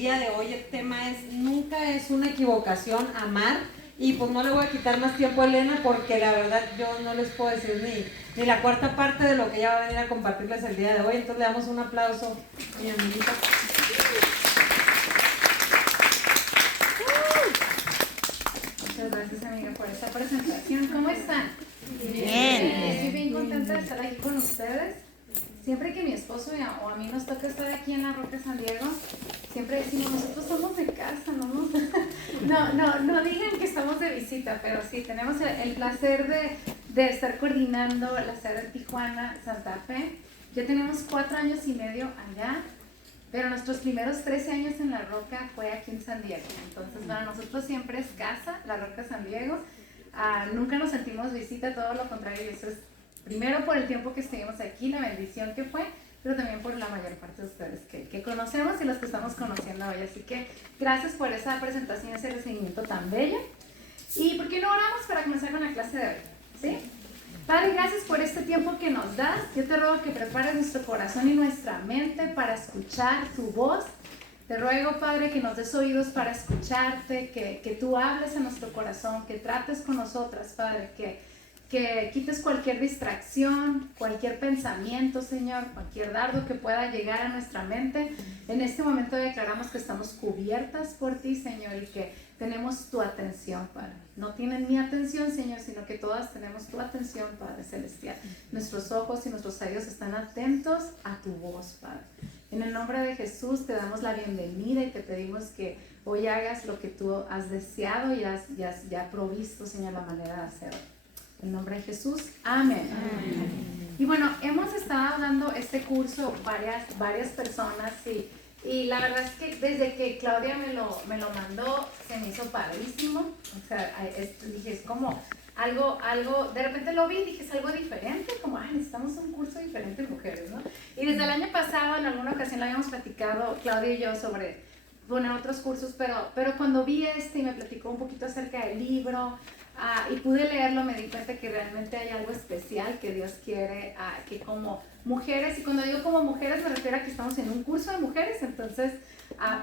día de hoy el tema es: nunca es una equivocación amar. Y pues no le voy a quitar más tiempo a Elena, porque la verdad yo no les puedo decir ni la cuarta parte de lo que ella va a venir a compartirles el día de hoy. Entonces le damos un aplauso a mi amiguita. Muchas gracias, amiga, por esta presentación. ¿Cómo están? Bien. Estoy bien contenta de estar aquí con ustedes. Siempre que mi esposo o a mí nos toca estar aquí en la Roca San Diego, siempre decimos: nosotros somos de casa, no digan que estamos de visita, pero sí, tenemos el placer de estar coordinando la sede en Tijuana, Santa Fe. Ya tenemos 4 años y medio allá, pero nuestros primeros 13 años en la Roca fue aquí en San Diego. Entonces, para nosotros siempre es casa, la Roca San Diego. Nunca nos sentimos visita, todo lo contrario, y eso es primero por el tiempo que estuvimos aquí, la bendición que fue, pero también por la mayor parte de ustedes que conocemos y los que estamos conociendo hoy. Así que gracias por esa presentación, ese recibimiento tan bello. ¿Y por qué no oramos para comenzar con la clase de hoy? ¿Sí? Padre, gracias por este tiempo que nos das. Yo te ruego que prepares nuestro corazón y nuestra mente para escuchar tu voz. Te ruego, Padre, que nos des oídos para escucharte, que tú hables a nuestro corazón, que trates con nosotras, Padre, que quites cualquier distracción, cualquier pensamiento, Señor, cualquier dardo que pueda llegar a nuestra mente. En este momento declaramos que estamos cubiertas por ti, Señor, y que tenemos tu atención, Padre. No tienen mi atención, Señor, sino que todas tenemos tu atención, Padre Celestial. Nuestros ojos y nuestros oídos están atentos a tu voz, Padre. En el nombre de Jesús te damos la bienvenida y te pedimos que hoy hagas lo que tú has deseado y has provisto, Señor, la manera de hacerlo. En el nombre de Jesús, amén. Amén. Y bueno, hemos estado dando este curso varias personas y la verdad es que desde que Claudia me lo mandó se me hizo padrísimo. O sea, dije, es como algo, de repente lo vi y dije, es algo diferente, como, necesitamos un curso diferente en mujeres, ¿no? Y desde el año pasado, en alguna ocasión lo habíamos platicado, Claudia y yo, sobre poner otros cursos, pero cuando vi y me platicó un poquito acerca del libro, y pude leerlo, me di cuenta que realmente hay algo especial que Dios quiere que como mujeres, y cuando digo como mujeres me refiero a que estamos en un curso de mujeres, entonces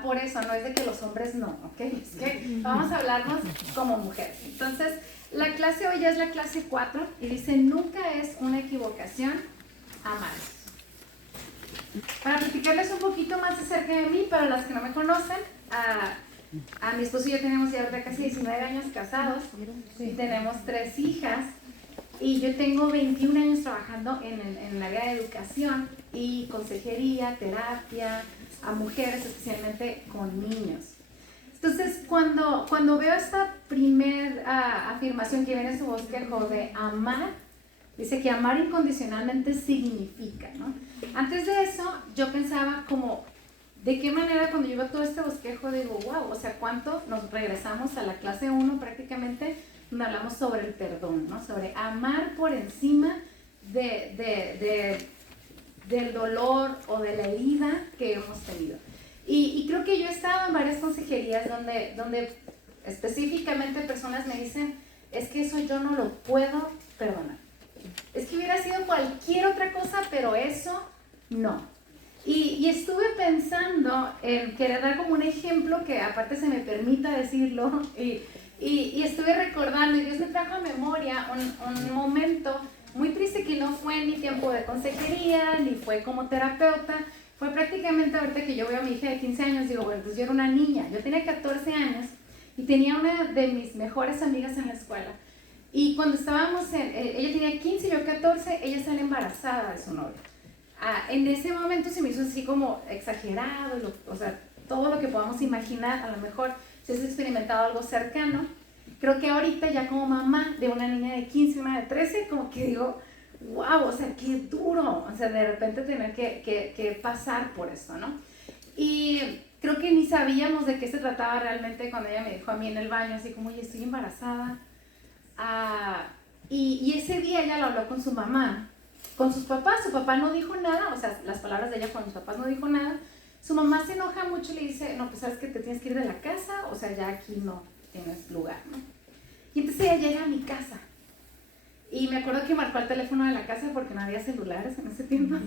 por eso no es de que los hombres no, ¿ok? Es que vamos a hablarnos como mujeres. Entonces la clase hoy ya es la clase 4 y dice: nunca es una equivocación amar. Para platicarles un poquito más acerca de mí, para las que no me conocen, a mi esposo y yo tenemos ya casi 19 años casados y tenemos 3 hijas, y yo tengo 21 años trabajando en el área de educación y consejería, terapia a mujeres, especialmente con niños. Entonces, cuando veo esta primera afirmación que viene en su bosquejo de amar, dice que amar incondicionalmente significa, ¿no? Antes de eso, yo pensaba como, ¿de qué manera cuando yo veo todo este bosquejo digo, wow, o sea, cuánto nos regresamos a la clase 1 prácticamente, donde hablamos sobre el perdón, ¿no? Sobre amar por encima del dolor o de la herida que hemos tenido. Y creo que yo he estado en varias consejerías donde específicamente personas me dicen: es que eso yo no lo puedo perdonar. Es que hubiera sido cualquier otra cosa, pero eso no. Y estuve pensando en querer dar como un ejemplo que aparte se me permita decirlo, y estuve recordando, y Dios me trajo a memoria un momento muy triste que no fue ni tiempo de consejería, ni fue como terapeuta, fue prácticamente ahorita que yo veo a mi hija de 15 años, digo, bueno, pues yo era una niña, yo tenía 14 años y tenía una de mis mejores amigas en la escuela. Y cuando estábamos ella tenía 15 y yo 14, ella sale embarazada de su novio. En ese momento se me hizo así como exagerado, o sea, todo lo que podamos imaginar, a lo mejor si has experimentado algo cercano. Creo que ahorita ya como mamá de una niña de 15 y una de 13, como que digo, wow, o sea, qué duro, o sea, de repente tener que pasar por eso, ¿no? Y creo que ni sabíamos de qué se trataba realmente cuando ella me dijo a mí en el baño, así como, oye, estoy embarazada. Y ese día ella lo habló con su mamá, con sus papás. Su papá no dijo nada, o sea, las palabras de ella con sus papás no dijo nada. Su mamá se enoja mucho y le dice: no, pues sabes que te tienes que ir de la casa, o sea, ya aquí no tienes lugar, ¿no? Y entonces ella llega a mi casa Y me acuerdo que marcó el teléfono de la casa porque no había celulares en ese tiempo.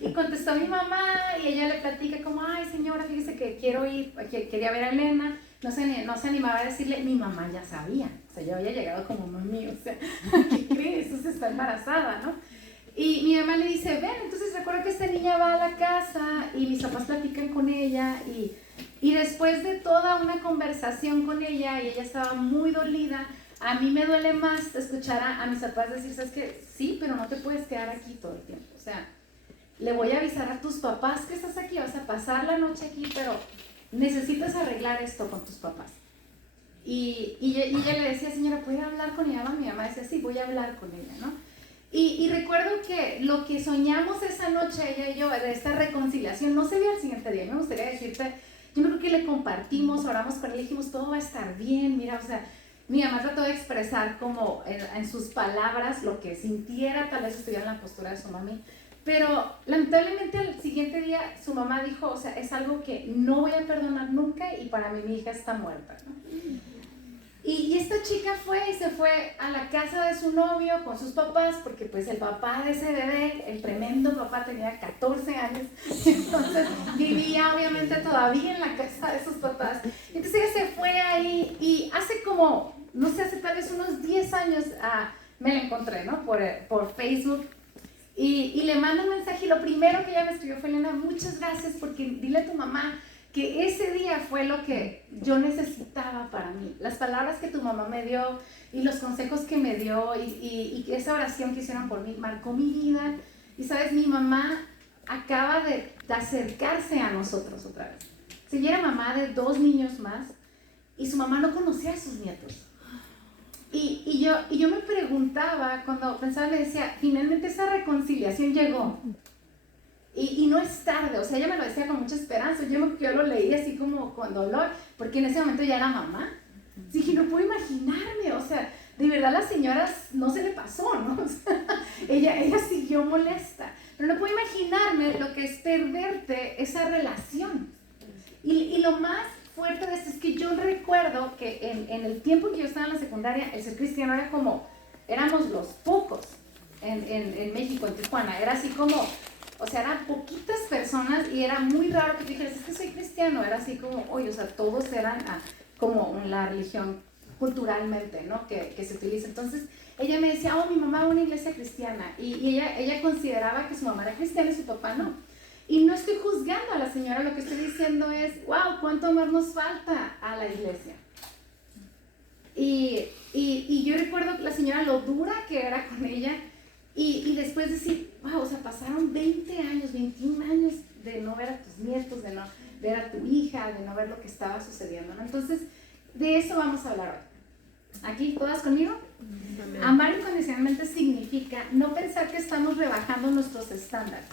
Y contestó mi mamá y ella le platica como, ay señora, fíjese que quiero ir, que quería ver a Elena. No se animaba a decirle, mi mamá ya sabía. O sea, yo había llegado como mami, o sea, ¿qué crees? Eso está embarazada, ¿no? Y mi mamá le dice, ven, entonces recuerdo que esta niña va a la casa y mis papás platican con ella y después de toda una conversación con ella y ella estaba muy dolida, a mí me duele más escuchar a mis papás decir, ¿sabes qué? Sí, pero no te puedes quedar aquí todo el tiempo. O sea, le voy a avisar a tus papás que estás aquí, vas a pasar la noche aquí, pero necesitas arreglar esto con tus papás. Y ella le decía, señora, ¿puede hablar con mi mamá? Mi mamá decía, sí, voy a hablar con ella, ¿no? Y recuerdo que lo que soñamos esa noche, ella y yo, de esta reconciliación, no se vio al siguiente día. Me gustaría decirte, yo creo que le compartimos, oramos con él, dijimos, todo va a estar bien, mira, o sea, mi mamá trató de expresar como en sus palabras lo que sintiera, tal vez estuviera en la postura de su mami, pero lamentablemente al siguiente día su mamá dijo, o sea, es algo que no voy a perdonar nunca y para mí mi hija está muerta, ¿no? Y esta chica fue y se fue a la casa de su novio con sus papás, porque pues el papá de ese bebé, el tremendo papá, tenía 14 años, entonces vivía obviamente todavía en la casa de sus papás. Entonces ella se fue ahí y hace como, no sé, hace tal vez unos 10 años me la encontré, ¿no? Por Facebook. Y le mando un mensaje y lo primero que ella me escribió fue, Elena, muchas gracias porque dile a tu mamá que ese día fue lo que yo necesitaba para mí. Las palabras que tu mamá me dio y los consejos que me dio y esa oración que hicieron por mí marcó mi vida. Y sabes, mi mamá acaba de acercarse a nosotros otra vez. Si ella era mamá de 2 niños más y su mamá no conocía a sus nietos. Y yo me preguntaba, cuando pensaba, me decía, finalmente esa reconciliación llegó. Y no es tarde, o sea, ella me lo decía con mucha esperanza. Yo lo leí así como con dolor, porque en ese momento ya era mamá. Dije, no puedo imaginarme, o sea, de verdad la señora no se le pasó, ¿no? O sea, ella siguió molesta. Pero no puedo imaginarme lo que es perderte esa relación. Y lo más fuerte de esto es que yo recuerdo que en el tiempo que yo estaba en la secundaria, el ser cristiano era como, éramos los pocos en México, en Tijuana. Era así como, o sea, eran poquitas personas y era muy raro que te dijeras, es que soy cristiano. Era así como, oye, o sea, todos eran como la religión culturalmente, ¿no? Que se utiliza. Entonces, ella me decía, oh, mi mamá va a una iglesia cristiana. Y ella consideraba que su mamá era cristiana y su papá no. Y no estoy juzgando a la señora, lo que estoy diciendo es, wow, cuánto más nos falta a la iglesia. Y yo recuerdo la señora lo dura que era con ella y después decir, wow, o sea, pasaron 20 años, 21 años de no ver a tus nietos, de no ver a tu hija, de no ver lo que estaba sucediendo, ¿no? Entonces, de eso vamos a hablar hoy. ¿Aquí todas conmigo? Amén. Amar incondicionalmente significa no pensar que estamos rebajando nuestros estándares.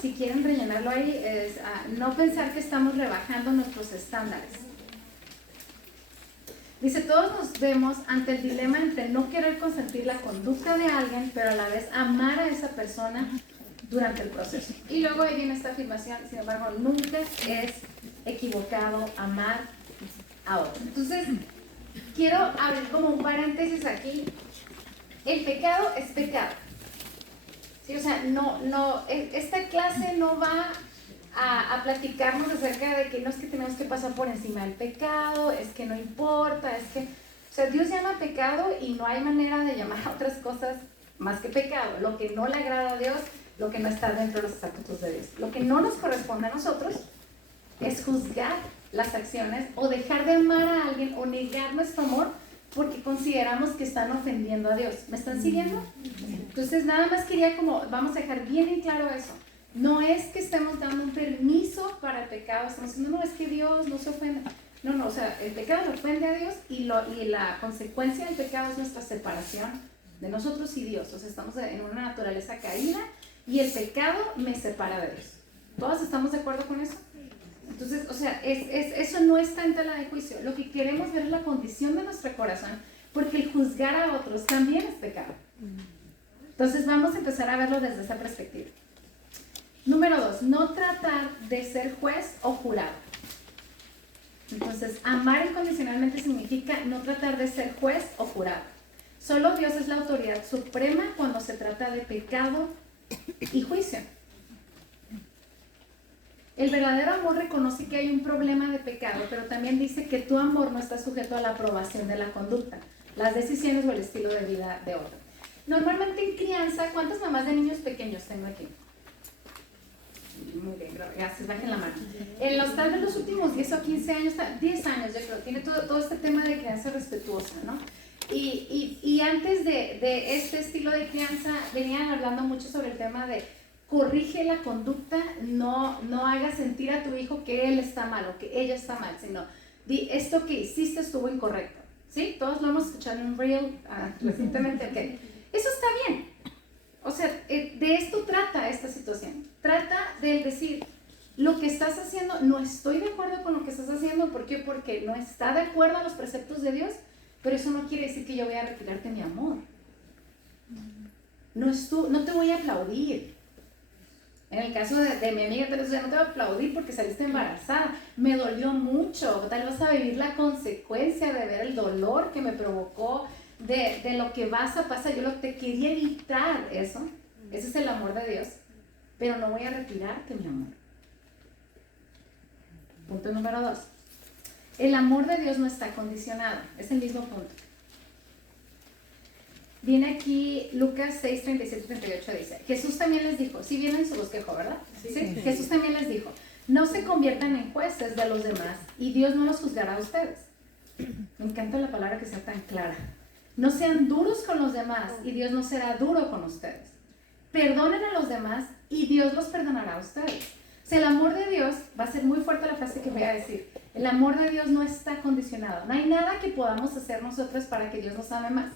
Si quieren rellenarlo ahí, es no pensar que estamos rebajando nuestros estándares. Dice, todos nos vemos ante el dilema entre no querer consentir la conducta de alguien, pero a la vez amar a esa persona durante el proceso. Y luego ahí viene esta afirmación, sin embargo, nunca es equivocado amar a otro. Entonces, quiero abrir como un paréntesis aquí. El pecado es pecado. Sí, o sea, esta clase no va a platicarnos acerca de que no es que tenemos que pasar por encima del pecado, es que no importa, es que... O sea, Dios llama pecado y no hay manera de llamar a otras cosas más que pecado. Lo que no le agrada a Dios, lo que no está dentro de los estatutos de Dios. Lo que no nos corresponde a nosotros es juzgar las acciones o dejar de amar a alguien o negar nuestro amor porque consideramos que están ofendiendo a Dios. ¿Me están siguiendo? Entonces nada más quería vamos a dejar bien en claro eso. No es que estemos dando un permiso para el pecado, estamos diciendo, no, es que Dios no se ofende. No, o sea, el pecado le ofende a Dios y la consecuencia del pecado es nuestra separación de nosotros y Dios. O sea, estamos en una naturaleza caída y el pecado me separa de Dios. ¿Todos estamos de acuerdo con eso? Entonces, o sea, eso no está en tela de juicio. Lo que queremos ver es la condición de nuestro corazón, porque el juzgar a otros también es pecado. Entonces, vamos a empezar a verlo desde esa perspectiva. Número 2, no tratar de ser juez o jurado. Entonces, Entonces, amar incondicionalmente significa no tratar de ser juez o jurado. Solo Dios es la autoridad suprema cuando se trata de pecado y juicio. El verdadero amor reconoce que hay un problema de pecado, pero también dice que tu amor no está sujeto a la aprobación de la conducta, las decisiones o el estilo de vida de otro. Normalmente en crianza, ¿cuántas mamás de niños pequeños tengo aquí? Muy bien, gracias, bajen la mano. En los tal vez los últimos 10 o 15 años, 10 años yo creo, tiene todo este tema de crianza respetuosa, ¿no? Y antes de este estilo de crianza venían hablando mucho sobre el tema de corrige la conducta, no hagas sentir a tu hijo que él está mal o que ella está mal, sino di esto que hiciste estuvo incorrecto, ¿sí? Todos lo hemos escuchado en un reel recientemente, ok. Eso está bien. O sea, de esto trata esta situación. Trata de decir, lo que estás haciendo, no estoy de acuerdo con lo que estás haciendo. ¿Por qué? Porque no está de acuerdo a los preceptos de Dios, pero eso no quiere decir que yo voy a retirarte mi amor. No te voy a aplaudir. En el caso de mi amiga Teresa, no te voy a aplaudir porque saliste embarazada. Me dolió mucho. Tal vez vas a vivir la consecuencia de ver el dolor que me provocó, de lo que vas a pasar. Yo te quería evitar eso. Ese es el amor de Dios. Pero no voy a retirarte mi amor. Punto número 2. El amor de Dios no está condicionado. Es el mismo punto. Viene aquí Lucas 6, 37, 38, dice, Jesús también les dijo, si viene en su bosquejo, ¿verdad? ¿Sí? Jesús también les dijo, no se conviertan en jueces de los demás y Dios no los juzgará a ustedes. Me encanta la palabra que sea tan clara. No sean duros con los demás y Dios no será duro con ustedes. Perdonen a los demás y Dios los perdonará a ustedes. O sea, el amor de Dios, va a ser muy fuerte la frase que voy a decir, el amor de Dios no está condicionado. No hay nada que podamos hacer nosotros para que Dios nos ame más.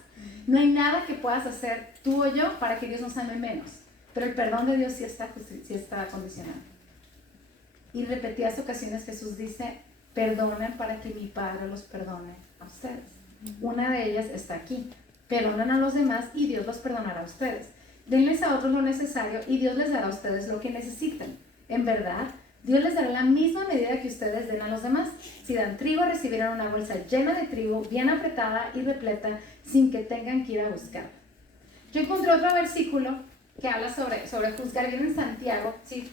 No hay nada que puedas hacer tú o yo para que Dios nos ame menos. Pero el perdón de Dios sí está condicionado. Y repetidas ocasiones Jesús dice, perdonen para que mi Padre los perdone a ustedes. Una de ellas está aquí. Perdonen a los demás y Dios los perdonará a ustedes. Denles a otros lo necesario y Dios les dará a ustedes lo que necesiten. En verdad, Dios les dará la misma medida que ustedes den a los demás. Si dan trigo, recibirán una bolsa llena de trigo, bien apretada y repleta, sin que tengan que ir a buscar. Yo encontré otro versículo que habla sobre juzgar. Viene en Santiago, ¿sí?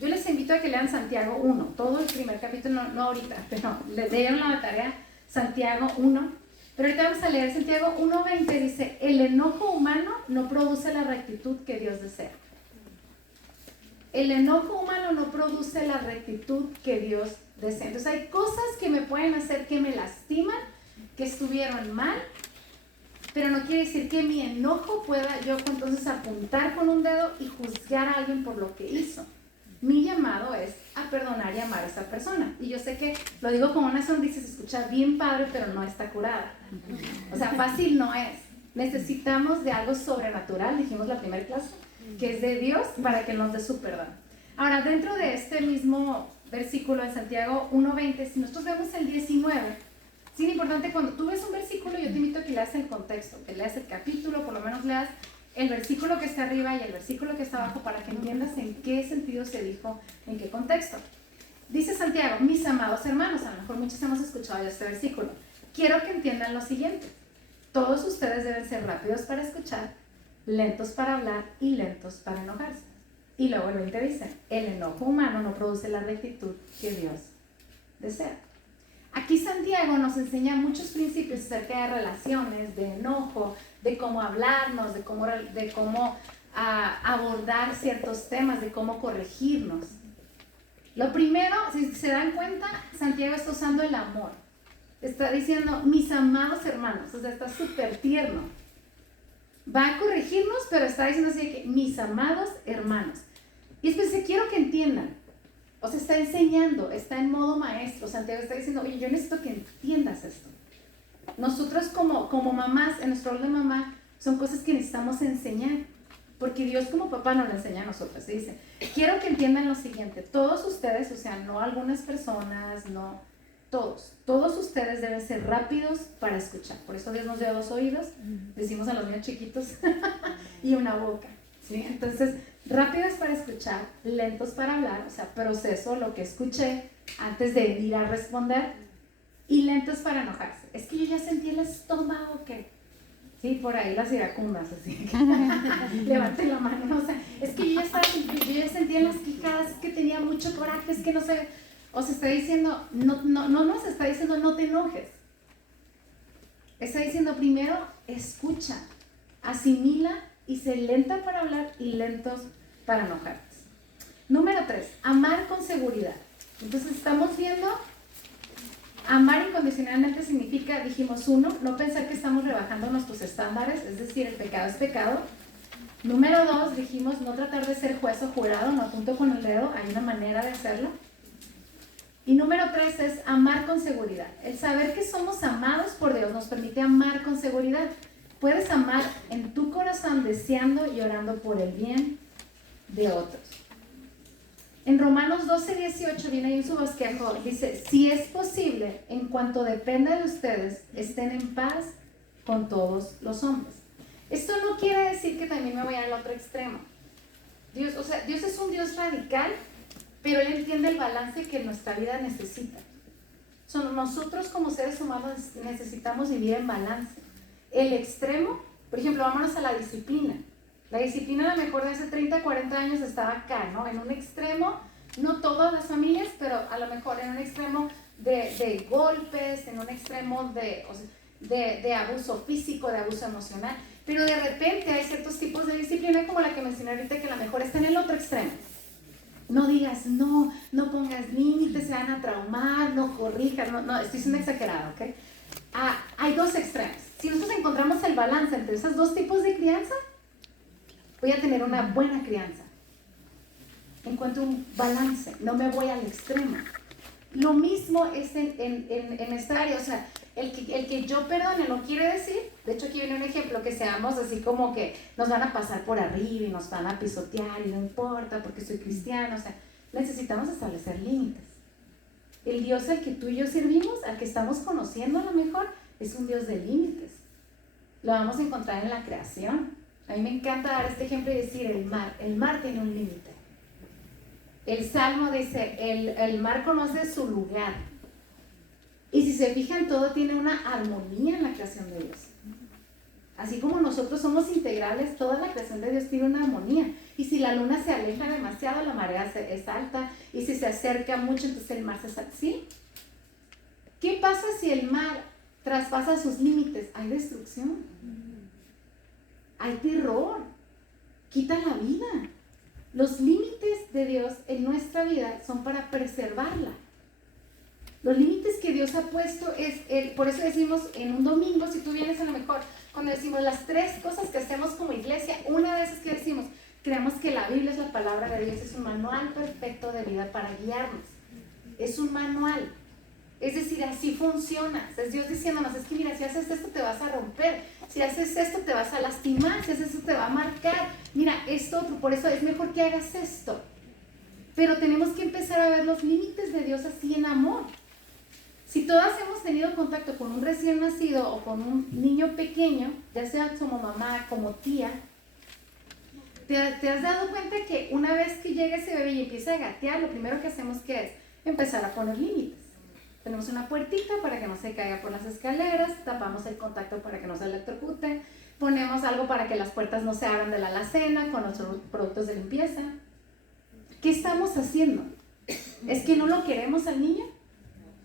Yo les invito a que lean Santiago 1, todo el primer capítulo, no ahorita, pero les dieron la tarea Santiago 1. Pero ahorita vamos a leer Santiago 1:20, dice, el enojo humano no produce la rectitud que Dios desea. El enojo humano no produce la rectitud que Dios desea. Entonces hay cosas que me pueden hacer que me lastiman, que estuvieron mal, pero no quiere decir que mi enojo pueda yo entonces apuntar con un dedo y juzgar a alguien por lo que hizo. Mi llamado es a perdonar y amar a esa persona. Y yo sé que lo digo con una sonrisa, se escucha bien padre, pero no está curada. O sea, fácil no es. Necesitamos de algo sobrenatural, dijimos la primera clase, que es de Dios para que nos dé su perdón. Ahora, dentro de este mismo versículo de Santiago 1:20, si nosotros vemos el 19, es importante cuando tú ves un versículo, yo te invito a que leas el contexto, que leas el capítulo, por lo menos leas el versículo que está arriba y el versículo que está abajo para que entiendas en qué sentido se dijo, en qué contexto. Dice Santiago, mis amados hermanos, a lo mejor muchos hemos escuchado este versículo, quiero que entiendan lo siguiente, todos ustedes deben ser rápidos para escuchar, lentos para hablar y lentos para enojarse. Y luego el 20 dice, el enojo humano no produce la rectitud que Dios desea. Aquí Santiago nos enseña muchos principios acerca de relaciones, de enojo, de cómo hablarnos, de cómo abordar ciertos temas, de cómo corregirnos. Lo primero, si se dan cuenta, Santiago está usando el amor. Está diciendo, mis amados hermanos, o sea, está súper tierno. Va a corregirnos, pero está diciendo así que mis amados hermanos. Y después dice, quiero que entiendan. O sea, está enseñando, está en modo maestro. Santiago está diciendo, oye, yo necesito que entiendas esto. Nosotros como mamás, en nuestro rol de mamá, son cosas que necesitamos enseñar. Porque Dios como papá nos lo enseña a nosotros. Se dice, quiero que entiendan lo siguiente. Todos ustedes, o sea, no algunas personas, no, todos ustedes deben ser rápidos para escuchar. Por eso Dios nos dio 2 oídos, decimos a los niños chiquitos, y una boca. ¿Sí? Entonces, rápidos para escuchar, lentos para hablar, o sea, proceso lo que escuché antes de ir a responder. y lentos para enojarse. Es que yo ya sentí el estómago que... Sí, por ahí las iracundas, así. Levanten la mano, o sea, es que yo ya sentía en las quijadas que tenía mucho coraje, es que no sé, os está diciendo, no nos está diciendo no te enojes. Está diciendo primero, escucha, asimila y sé lenta para hablar y lentos para enojarte. Número 3, amar con seguridad. Entonces estamos viendo, amar incondicionalmente significa, dijimos 1, no pensar que estamos rebajando nuestros estándares, es decir, el pecado es pecado. Número 2, dijimos no tratar de ser juez o jurado, no apunto con el dedo, hay una manera de hacerlo. Y número 3 es amar con seguridad. El saber que somos amados por Dios nos permite amar con seguridad. Puedes amar en tu corazón deseando y orando por el bien de otros. En Romanos 12:18 viene ahí en su bosquejo, dice, si es posible, en cuanto dependa de ustedes, estén en paz con todos los hombres. Esto no quiere decir que también me voy al otro extremo. Dios es un Dios radical, pero Él entiende el balance que nuestra vida necesita. Nosotros como seres humanos necesitamos vivir en balance. El extremo, por ejemplo, vámonos a la disciplina. La disciplina a lo mejor de hace 30, 40 años estaba acá, ¿no? En un extremo, no todas las familias, pero a lo mejor en un extremo de golpes, en un extremo de abuso físico, de abuso emocional. Pero de repente hay ciertos tipos de disciplina como la que mencioné ahorita que a lo mejor está en el otro extremo. No digas no pongas límites, se van a traumar, no corrijas, no, estoy siendo exagerado, ¿ok? Hay dos extremos. Si nosotros encontramos el balance entre esos dos tipos de crianza, voy a tener una buena crianza. Encuentro un balance, no me voy al extremo. Lo mismo es en esta área, o sea, el que yo perdone no quiere decir, de hecho aquí viene un ejemplo, que seamos así como que nos van a pasar por arriba y nos van a pisotear y no importa porque soy cristiano, o sea, necesitamos establecer límites. El Dios al que tú y yo servimos, al que estamos conociendo a lo mejor, es un Dios de límites. Lo vamos a encontrar en la creación. A mí me encanta dar este ejemplo y decir el mar tiene un límite. El Salmo dice, el mar conoce su lugar. Y si se fijan, todo tiene una armonía en la creación de Dios. Así como nosotros somos integrales, toda la creación de Dios tiene una armonía. Y si la luna se aleja demasiado, la marea es alta. Y si se acerca mucho, entonces el mar se salta. ¿Sí? ¿Qué pasa si el mar traspasa sus límites? Hay destrucción. Hay terror. Quita la vida. Los límites de Dios en nuestra vida son para preservarla. Los límites que Dios ha puesto por eso decimos en un domingo, si tú vienes a lo mejor, cuando decimos las 3 cosas que hacemos como iglesia, una de esas que decimos, creemos que la Biblia es la palabra de Dios, es un manual perfecto de vida para guiarnos. Es un manual. Es decir, así funciona. Es Dios diciéndonos, es que mira, si haces esto te vas a romper, si haces esto te vas a lastimar, si haces esto te va a marcar. Mira, esto otro, por eso es mejor que hagas esto. Pero tenemos que empezar a ver los límites de Dios así en amor. Si todas hemos tenido contacto con un recién nacido o con un niño pequeño, ya sea como mamá, como tía, ¿te has dado cuenta que una vez que llega ese bebé y empieza a gatear, lo primero que hacemos que es empezar a poner límites? Tenemos una puertita para que no se caiga por las escaleras, tapamos el contacto para que no se electrocute, ponemos algo para que las puertas no se abran de la alacena con nuestros productos de limpieza. ¿Qué estamos haciendo? ¿Es que no lo queremos al niño?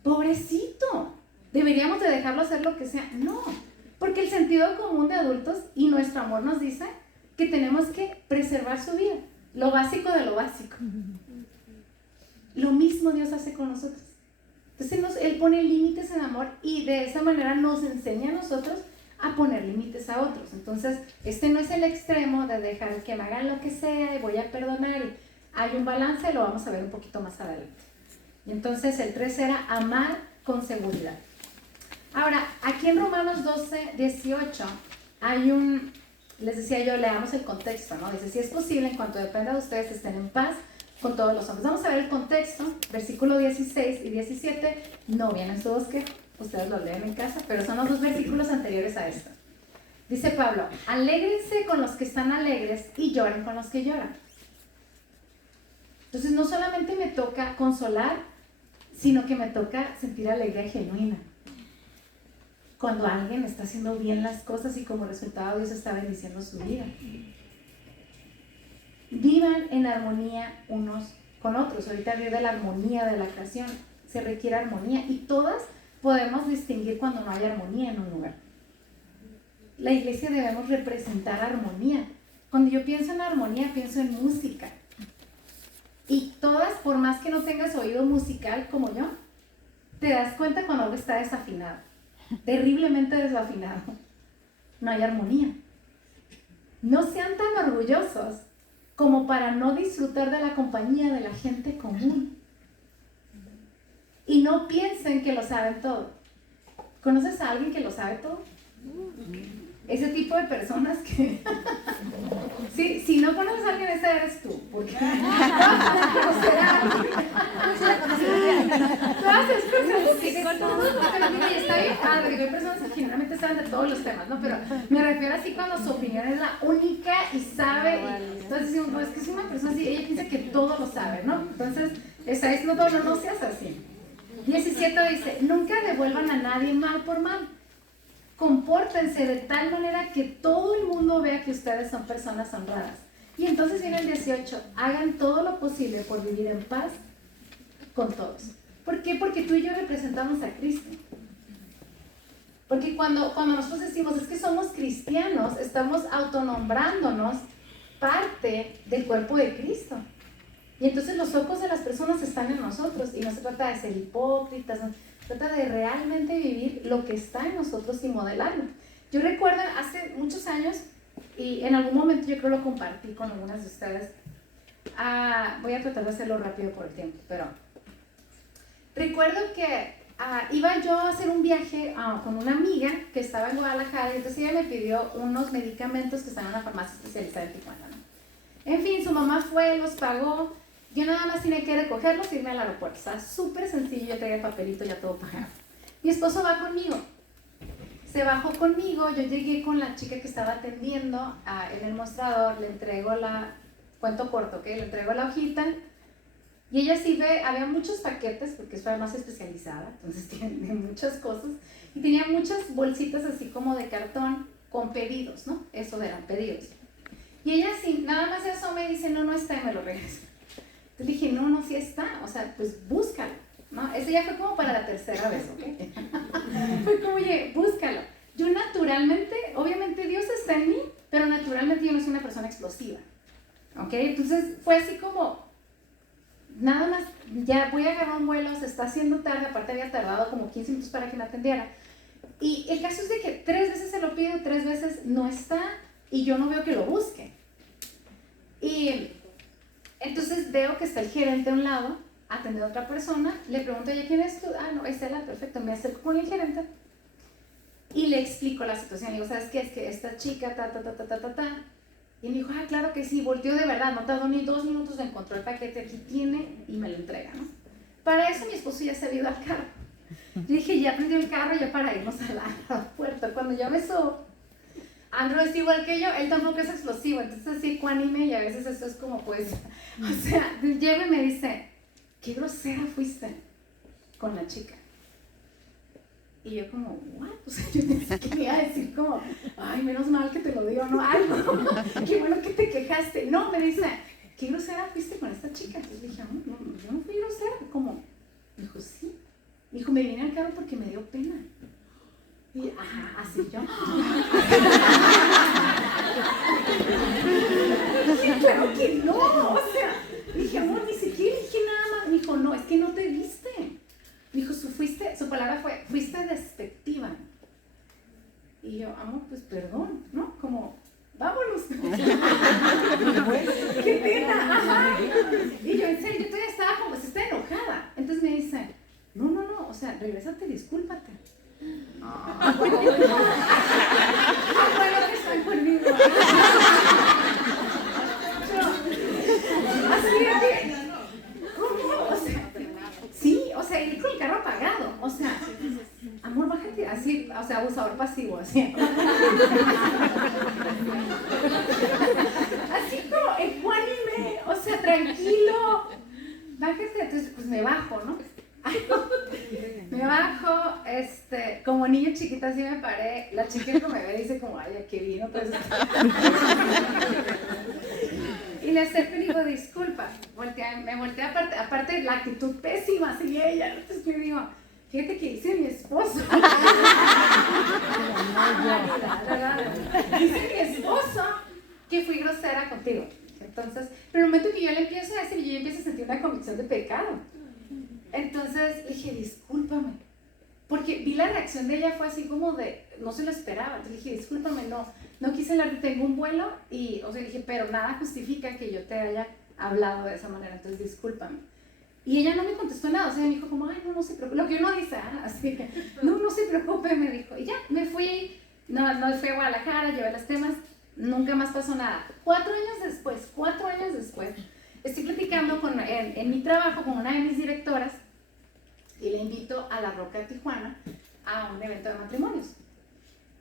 Pobrecito, deberíamos de dejarlo hacer lo que sea. No, porque el sentido común de adultos y nuestro amor nos dice que tenemos que preservar su vida, lo básico de lo básico. Lo mismo Dios hace con nosotros. Entonces Él pone límites en amor y de esa manera nos enseña a nosotros a poner límites a otros. Entonces este no es el extremo de dejar que me hagan lo que sea y voy a perdonar. Y hay un balance, lo vamos a ver un poquito más adelante. Y entonces el 3 era amar con seguridad. Ahora, aquí en Romanos 12:18 hay les decía yo, leamos el contexto, ¿no? Dice, si es posible, en cuanto dependa de ustedes, estén en paz con todos los hombres. Vamos a ver el contexto, versículo 16 y 17, no viene en su bosquejo, ustedes lo leen en casa, pero son los 2 versículos anteriores a esto. Dice Pablo, alégrense con los que están alegres y lloren con los que lloran. Entonces no solamente me toca consolar, sino que me toca sentir alegría genuina. cuando alguien está haciendo bien las cosas y como resultado Dios está bendiciendo su vida. Vivan en armonía unos con otros. Ahorita hablé de la armonía de la creación. Se requiere armonía y todas podemos distinguir cuando no hay armonía en un lugar. La iglesia debemos representar armonía. Cuando yo pienso en armonía, pienso en música. Y todas, por más que no tengas oído musical como yo, te das cuenta cuando algo está desafinado. Terriblemente desafinado. No hay armonía. No sean tan orgullosos como para no disfrutar de la compañía de la gente común. Y no piensen que lo saben todo. ¿Conoces a alguien que lo sabe todo? Ese tipo de personas que... Sí, si no conoces a alguien, ese eres tú. Porque vas a conocer a alguien. Todas esas cosas que y está bien padre, porque hay personas que generalmente saben de todos los temas, ¿no? Pero me refiero así cuando su opinión es la única y sabe. Y entonces decimos, no, es que es una persona así, ella piensa que todo lo sabe, ¿no? Entonces, está diciendo todo, no seas así. 17 dice, nunca devuelvan a nadie mal por mal. Compórtense de tal manera que todo el mundo vea que ustedes son personas honradas. Y entonces viene el 18, hagan todo lo posible por vivir en paz con todos. ¿Por qué? Porque tú y yo representamos a Cristo. Porque cuando nosotros decimos, es que somos cristianos, estamos autonombrándonos parte del cuerpo de Cristo. Y entonces los ojos de las personas están en nosotros y no se trata de ser hipócritas, no, se trata de realmente vivir lo que está en nosotros y modelarlo. Yo recuerdo hace muchos años, y en algún momento yo creo lo compartí con algunas de ustedes, voy a tratar de hacerlo rápido por el tiempo, pero recuerdo que iba yo a hacer un viaje con una amiga que estaba en Guadalajara y entonces ella me pidió unos medicamentos que están en una farmacia especializada en Tijuana, ¿no? En fin, su mamá fue, los pagó. Yo nada más tenía que recogerlos y irme al aeropuerto. Estaba súper sencillo, yo traía el papelito ya todo pagado. Mi esposo va conmigo. Se bajó conmigo, yo llegué con la chica que estaba atendiendo en el mostrador, le entrego cuento corto, ¿ok? Le entrego la hojita y ella sí ve, había muchos paquetes porque es farmacia especializada, entonces tiene muchas cosas y tenía muchas bolsitas así como de cartón con pedidos, ¿no? Eso eran pedidos. Y ella sí, nada más eso me dice, no está y me lo regresa. Entonces dije, no, sí está, o sea, pues búscalo, ¿no? Ese ya fue como para la tercera vez, ¿ok? Fue como, oye, búscalo. Yo naturalmente, obviamente Dios está en mí, pero naturalmente yo no soy una persona explosiva, ¿ok? Entonces fue así como, nada más, ya voy a agarrar un vuelo, se está haciendo tarde, aparte había tardado como 15 minutos para que me atendiera. Y el caso es de que 3 veces se lo pido, 3 veces no está, y yo no veo que lo busque. Y entonces veo que está el gerente a un lado, atendiendo a otra persona, le pregunto, oye, ¿quién es tú? No, es Ela, perfecto, me acerco con el gerente y le explico la situación. Le digo, ¿sabes qué? Es que esta chica, y me dijo, claro que sí, volteó de verdad, no tardó ni 2 minutos, encontró el paquete, aquí tiene y me lo entrega, ¿no? Para eso mi esposo ya se había ido al carro. Yo dije, ya prendió el carro ya para irnos al aeropuerto. Cuando yo me subo, Andrew es igual que yo, él tampoco es explosivo, entonces así ecuánime y a veces eso es como pues, o sea, llega y me dice, qué grosera fuiste con la chica. Y yo como, what? O sea, yo quería decir como, ay, menos mal que te lo digo, no, algo, qué bueno que te quejaste. No, me dice, qué grosera fuiste con esta chica. Entonces dije, no, yo no fui grosera, como, dijo, sí. Dijo, me vine al carro porque me dio pena. Y, así yo. Dije, claro que no, o sea, dije, amor, ni siquiera dije nada más. Me dijo, no, es que no te viste. Me dijo, su palabra fue, fuiste despectiva. Y yo, amor, pues perdón, ¿no? Como, vámonos. Qué pena, ajá. Y yo, en serio, yo todavía estaba como, se está enojada. Entonces me dice, no, o sea, regrésate, discúlpate. Bueno, que estoy conmigo. Así de, ¿cómo? O sea, sí, o sea, ir con el carro apagado. O sea, amor, bájate, así, o sea, abusador pasivo, así. Así como ecuánime, o sea, tranquilo. Bájate, entonces, pues me bajo, ¿no? Me bajo, como niño chiquita así me paré, la chica que me ve dice como, ay, qué vino, pues. Y la Stephanie digo, disculpa, me volteé aparte la actitud pésima, así ella, entonces me digo, fíjate que dice mi esposo. Dice mi esposo que fui grosera contigo. Entonces, pero el momento que yo le empiezo a decir, yo empiezo a sentir una convicción de pecado. Entonces le dije, discúlpame. Porque vi la reacción de ella, fue así como de, no se lo esperaba. Entonces le dije, discúlpame, no quise hablar, tengo un vuelo. Y, o sea, dije, pero nada justifica que yo te haya hablado de esa manera, entonces discúlpame. Y ella no me contestó nada, o sea, me dijo como, ay, no se preocupe, lo que uno dice, así que, no se preocupe, me dijo. Y ya, me fui, no fui a Guadalajara, llevé los temas, nunca más pasó nada. 4 años después, estoy platicando en mi trabajo con una de mis directoras y le invito a La Roca de Tijuana a un evento de matrimonios.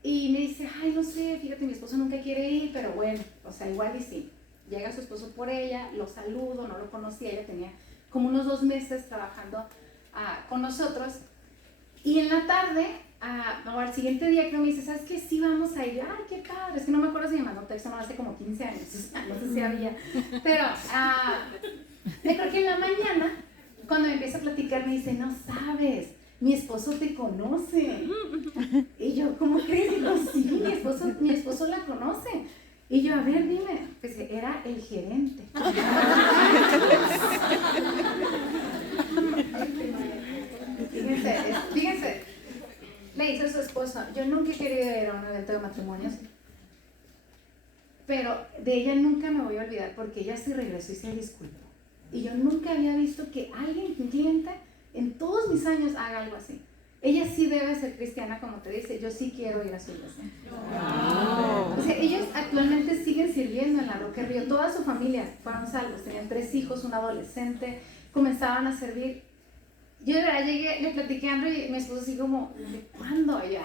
Y me dice, ay, no sé, fíjate, mi esposo nunca quiere ir, pero bueno, o sea, igual y sí. Llega su esposo por ella, lo saludo, no lo conocía, ella tenía como unos 2 meses trabajando con nosotros. Y en la tarde, o al siguiente día, creo me dice, ¿sabes qué? Sí, vamos a ir. Ay, qué padre. Es que no me acuerdo si me mandó texto, no, hace como 15 años, no sé si había. Pero yo creo que en la mañana, cuando me empieza a platicar, me dice, no sabes, mi esposo te conoce. Y yo, ¿cómo crees? Digo, sí, mi esposo la conoce. Y yo, a ver, dime, pues era el gerente. Fíjense, le dice a su esposo, yo nunca he querido ir a un evento de matrimonios, pero de ella nunca me voy a olvidar porque ella se regresó y se disculpó. Y yo nunca había visto que alguien, un cliente, en todos mis años haga algo así. Ella sí debe ser cristiana, como te dice, yo sí quiero ir a su iglesia. Wow. O sea, ellos actualmente siguen sirviendo en La Roca Río, toda su familia fueron salvos, tenían 3 hijos, un adolescente, comenzaban a servir. Yo de verdad llegué, le platiqué a Andrew y mi esposo así como, ¿de cuándo? Y ya.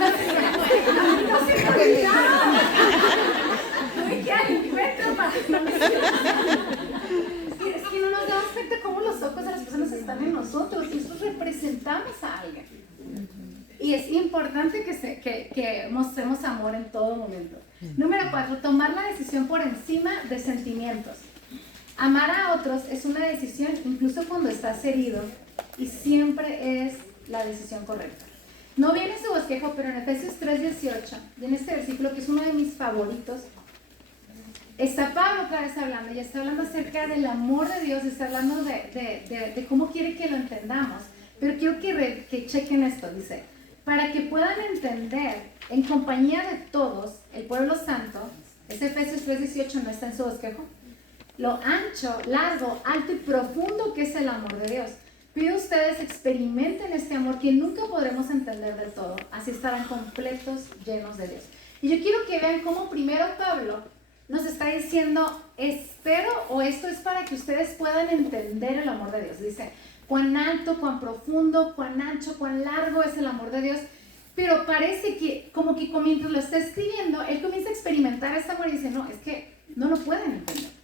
No se me olvidaron. Tuve que al encuentro para es que no nos damos cuenta cómo los ojos de las personas están en nosotros y nosotros representamos a alguien. Y es importante que mostremos amor en todo momento. Número 4, tomar la decisión por encima de sentimientos. Amar a otros es una decisión incluso cuando estás herido y siempre es la decisión correcta. No viene su bosquejo, pero en Efesios 3:18, y en este versículo que es uno de mis favoritos, está Pablo otra vez hablando, y está hablando acerca del amor de Dios, está hablando de cómo quiere que lo entendamos. Pero quiero que chequen esto, dice, para que puedan entender en compañía de todos, el pueblo santo, ese Efesios 3:18 no está en su bosquejo, lo ancho, largo, alto y profundo que es el amor de Dios. Pido ustedes experimenten este amor que nunca podremos entender del todo, así estarán completos, llenos de Dios. Y yo quiero que vean cómo primero Pablo nos está diciendo, espero, o esto es para que ustedes puedan entender el amor de Dios. Dice, cuán alto, cuán profundo, cuán ancho, cuán largo es el amor de Dios. Pero parece que, como que mientras lo está escribiendo, él comienza a experimentar este amor y dice, no, es que no lo pueden entender.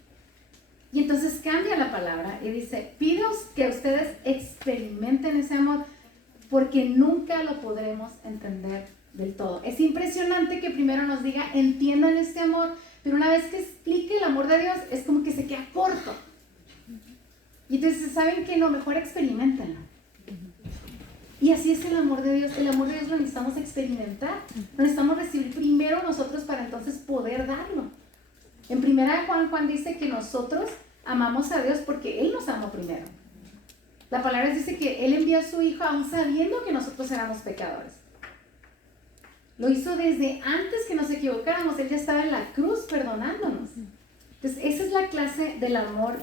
Y entonces cambia la palabra y dice, pido que ustedes experimenten ese amor porque nunca lo podremos entender del todo. Es impresionante que primero nos diga, entiendan este amor, pero una vez que explique el amor de Dios, es como que se queda corto. Y entonces, ¿saben qué? No, mejor experimentenlo. Y así es el amor de Dios. El amor de Dios lo necesitamos experimentar. Lo necesitamos recibir primero nosotros para entonces poder darlo. En 1 Juan dice que nosotros amamos a Dios porque Él nos amó primero. La palabra dice que Él envió a su Hijo aún sabiendo que nosotros éramos pecadores. Lo hizo desde antes que nos equivocáramos. Él ya estaba en la cruz perdonándonos. Entonces, esa es la clase del amor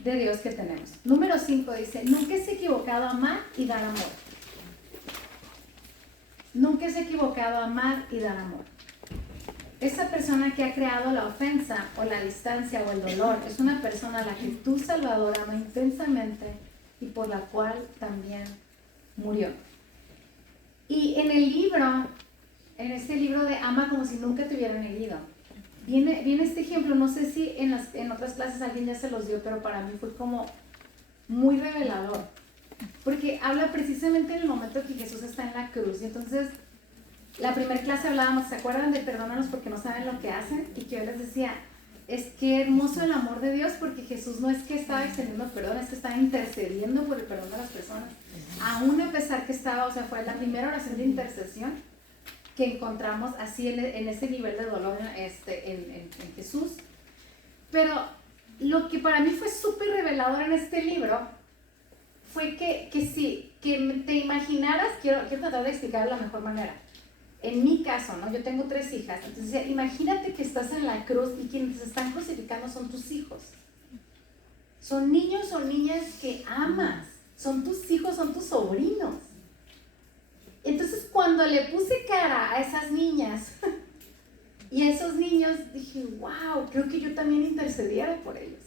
de Dios que tenemos. Número 5 dice, nunca es equivocado amar y dar amor. Nunca es equivocado amar y dar amor. Esa persona que ha creado la ofensa o la distancia o el dolor es una persona a la que tu Salvador ama intensamente y por la cual también murió. Y en el libro, en este libro de Ama como si nunca te hubieran herido, viene este ejemplo. No sé si en otras clases alguien ya se los dio, pero para mí fue como muy revelador. porque habla precisamente en el momento que Jesús está en la cruz. Y entonces, la primera clase hablábamos, ¿se acuerdan de perdónanos porque no saben lo que hacen? Y que yo les decía, es que hermoso el amor de Dios, porque Jesús no es que estaba extendiendo perdón, es que estaba intercediendo por el perdón de las personas. Aún a pesar que estaba, o sea, fue la primera oración de intercesión que encontramos así en ese nivel de dolor en Jesús. Pero lo que para mí fue súper revelador en este libro fue que te imaginaras, quiero tratar de explicar de la mejor manera. En mi caso, ¿no? Yo tengo 3 hijas, entonces imagínate que estás en la cruz y quienes te están crucificando son tus hijos. Son niños o niñas que amas, son tus hijos, son tus sobrinos. Entonces cuando le puse cara a esas niñas y a esos niños, dije, wow, creo que yo también intercediera por ellos.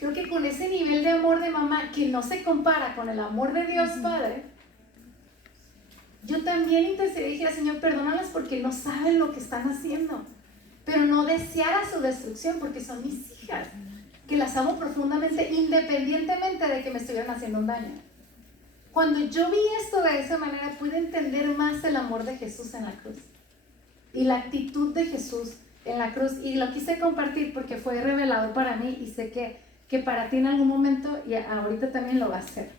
Creo que con ese nivel de amor de mamá que no se compara con el amor de Dios Padre, yo también intercedí y dije, Señor, perdónalas porque no saben lo que están haciendo, pero no deseara su destrucción porque son mis hijas, que las amo profundamente independientemente de que me estuvieran haciendo un daño. Cuando yo vi esto de esa manera, pude entender más el amor de Jesús en la cruz y la actitud de Jesús en la cruz, y lo quise compartir porque fue revelador para mí y sé que para ti en algún momento y ahorita también lo va a hacer.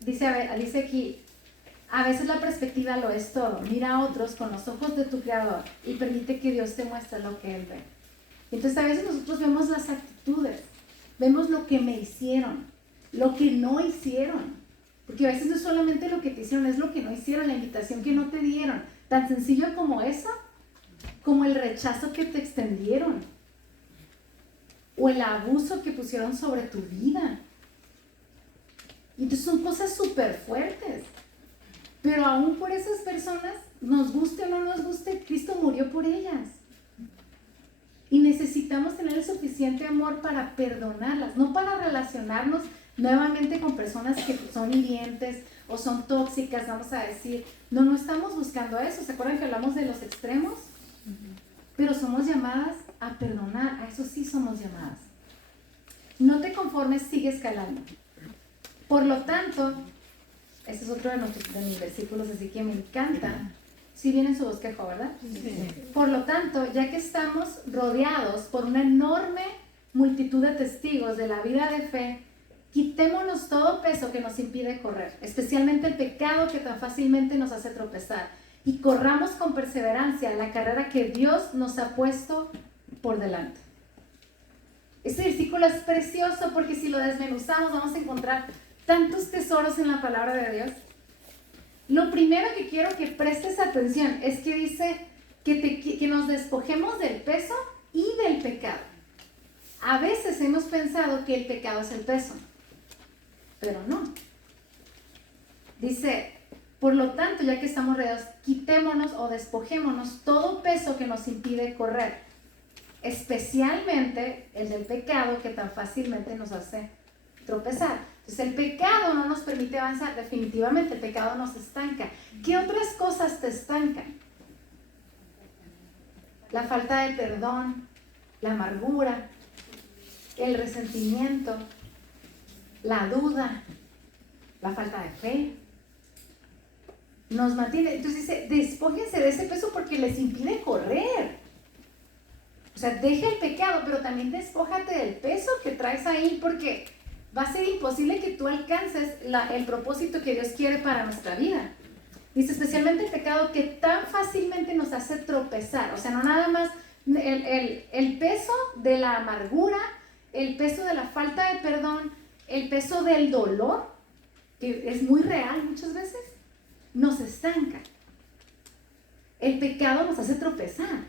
Dice aquí, a veces la perspectiva lo es todo. Mira a otros con los ojos de tu Creador y permite que Dios te muestre lo que Él ve. Entonces a veces nosotros vemos las actitudes, vemos lo que me hicieron, lo que no hicieron, porque a veces no es solamente lo que te hicieron, es lo que no hicieron, la invitación que no te dieron, tan sencillo como eso, como el rechazo que te extendieron, o el abuso que pusieron sobre tu vida. Y entonces son cosas súper fuertes. Pero aún por esas personas, nos guste o no nos guste, Cristo murió por ellas. Y necesitamos tener el suficiente amor para perdonarlas, no para relacionarnos nuevamente con personas que son hirientes o son tóxicas, vamos a decir. No estamos buscando eso. ¿Se acuerdan que hablamos de los extremos? Pero somos llamadas a perdonar, a eso sí somos llamadas. No te conformes, sigue escalando. Por lo tanto, este es otro de mis versículos, así que me encanta. Sí viene en su bosquejo, ¿verdad? Sí. Por lo tanto, ya que estamos rodeados por una enorme multitud de testigos de la vida de fe, quitémonos todo peso que nos impide correr, especialmente el pecado que tan fácilmente nos hace tropezar, y corramos con perseverancia la carrera que Dios nos ha puesto por delante. Este versículo es precioso porque si lo desmenuzamos vamos a encontrar tantos tesoros en la palabra de Dios. Lo primero que quiero que prestes atención es que dice que nos despojemos del peso y del pecado. A veces hemos pensado que el pecado es el peso, pero no. Dice, por lo tanto, ya que estamos rodeados, quitémonos o despojémonos todo peso que nos impide correr, especialmente el del pecado que tan fácilmente nos hace tropezar. Entonces el pecado no nos permite avanzar, definitivamente el pecado nos estanca. ¿Qué otras cosas te estancan? La falta de perdón, la amargura, el resentimiento, la duda, la falta de fe. Nos mantiene, entonces dice, despójense de ese peso porque les impide correr. O sea, deja el pecado, pero también despójate del peso que traes ahí porque va a ser imposible que tú alcances el propósito que Dios quiere para nuestra vida. Dice, especialmente el pecado que tan fácilmente nos hace tropezar. O sea, no nada más el peso de la amargura, el peso de la falta de perdón, el peso del dolor, que es muy real muchas veces, nos estanca. El pecado nos hace tropezar.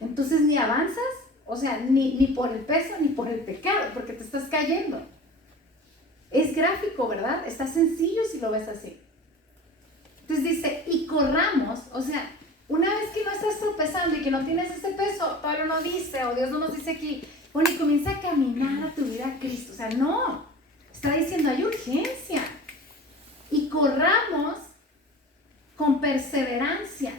Entonces ni avanzas, o sea, ni por el peso ni por el pecado, porque te estás cayendo. Es gráfico, ¿verdad? Está sencillo si lo ves así. Entonces dice, y corramos, o sea, una vez que no estás tropezando y que no tienes ese peso, Pablo no dice, o Dios no nos dice aquí, bueno, y comienza a caminar a tu vida a Cristo. O sea, no, está diciendo, hay urgencia. Y corramos con perseverancia.